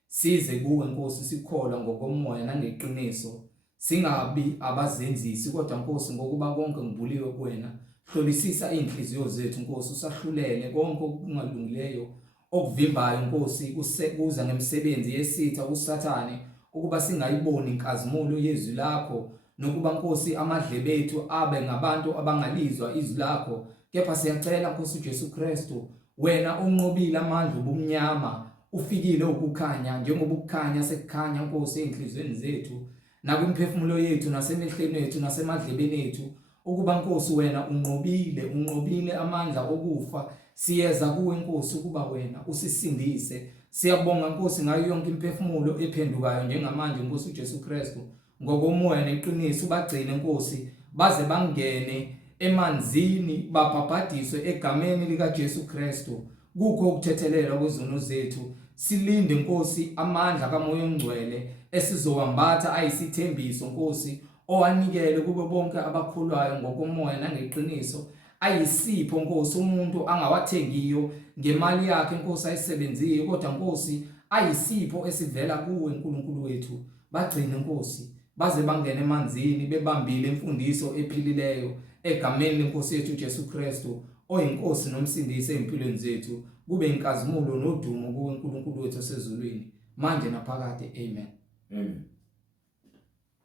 Size kuwe Nkosi sikholwa ngokomoya nangeqiniso. Singabi abazenzisi kodwa Nkosi ngokuba konke ngibuliwe kuwena. Hlolisisa inhliziyo zethu Nkosi, usahlulele konke okungalungileyo okuvimbayo Nkosi kuza ngemisebenzi yesitha uSathane, ukuba singayiboni inkazimulo yezwi lakho, nokuba Nkosi amadlebe ethu abe ngabantu abangalizwa izwi lakho. Kepha siyacela Nkosi uJesu Kristu, wena unqobile amandla obumnyama, ufikile ukukhanya njengoba ukukhanya sekukhanya Nkosi enhlizweni zethu, nakwimphefumulo yethu nasemehlweni ethu nasemadlebeni ethu. ukuba Nkosi wena unqobile amandla okufa. Siyeza kuwe Nkosi ukuba wena usisindise. Siyabonga Nkosi ngayo yonke imphefumulo ephendukayo njengamanje Nkosi uJesu Kristu, ngokomoya neqiniso bagcine Nkosi baze bangene emanzini babhabhadiswe egameni lika Jesu Kristu. Kukho ukuthethelela kwezono zethu. Silinde Nkosi amandla kaMoya oNgcwele esizowambatha ayisithembiso Nkosi owanikele kube bonke abakholwayo ngokomoya nangeqiniso. Ayisipho Nkosi umuntu angawathengiyo ngemali yakhe Nkosi ayisebenziyo, kodwa Nkosi ayisipho esivela kuwe uNkulunkulu wethu. Bagcine Nkosi baze bangene emanzini bebambile imfundiso ephilileyo egameni lenkosi yethu Jesu Kristu oyinkosi nomsindisi empilweni zethu. Kube inkazimulo nodumo kuwe uNkulunkulu wethu osezulwini manje naphakade. Amen. Amen.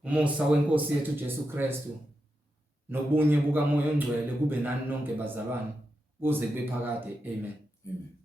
Umusa wenkosi yethu Jesu Kristu nobunye bukaMoya oNgcwele kube nani nonke bazalwane kuze kube phakade. Amen. Amen.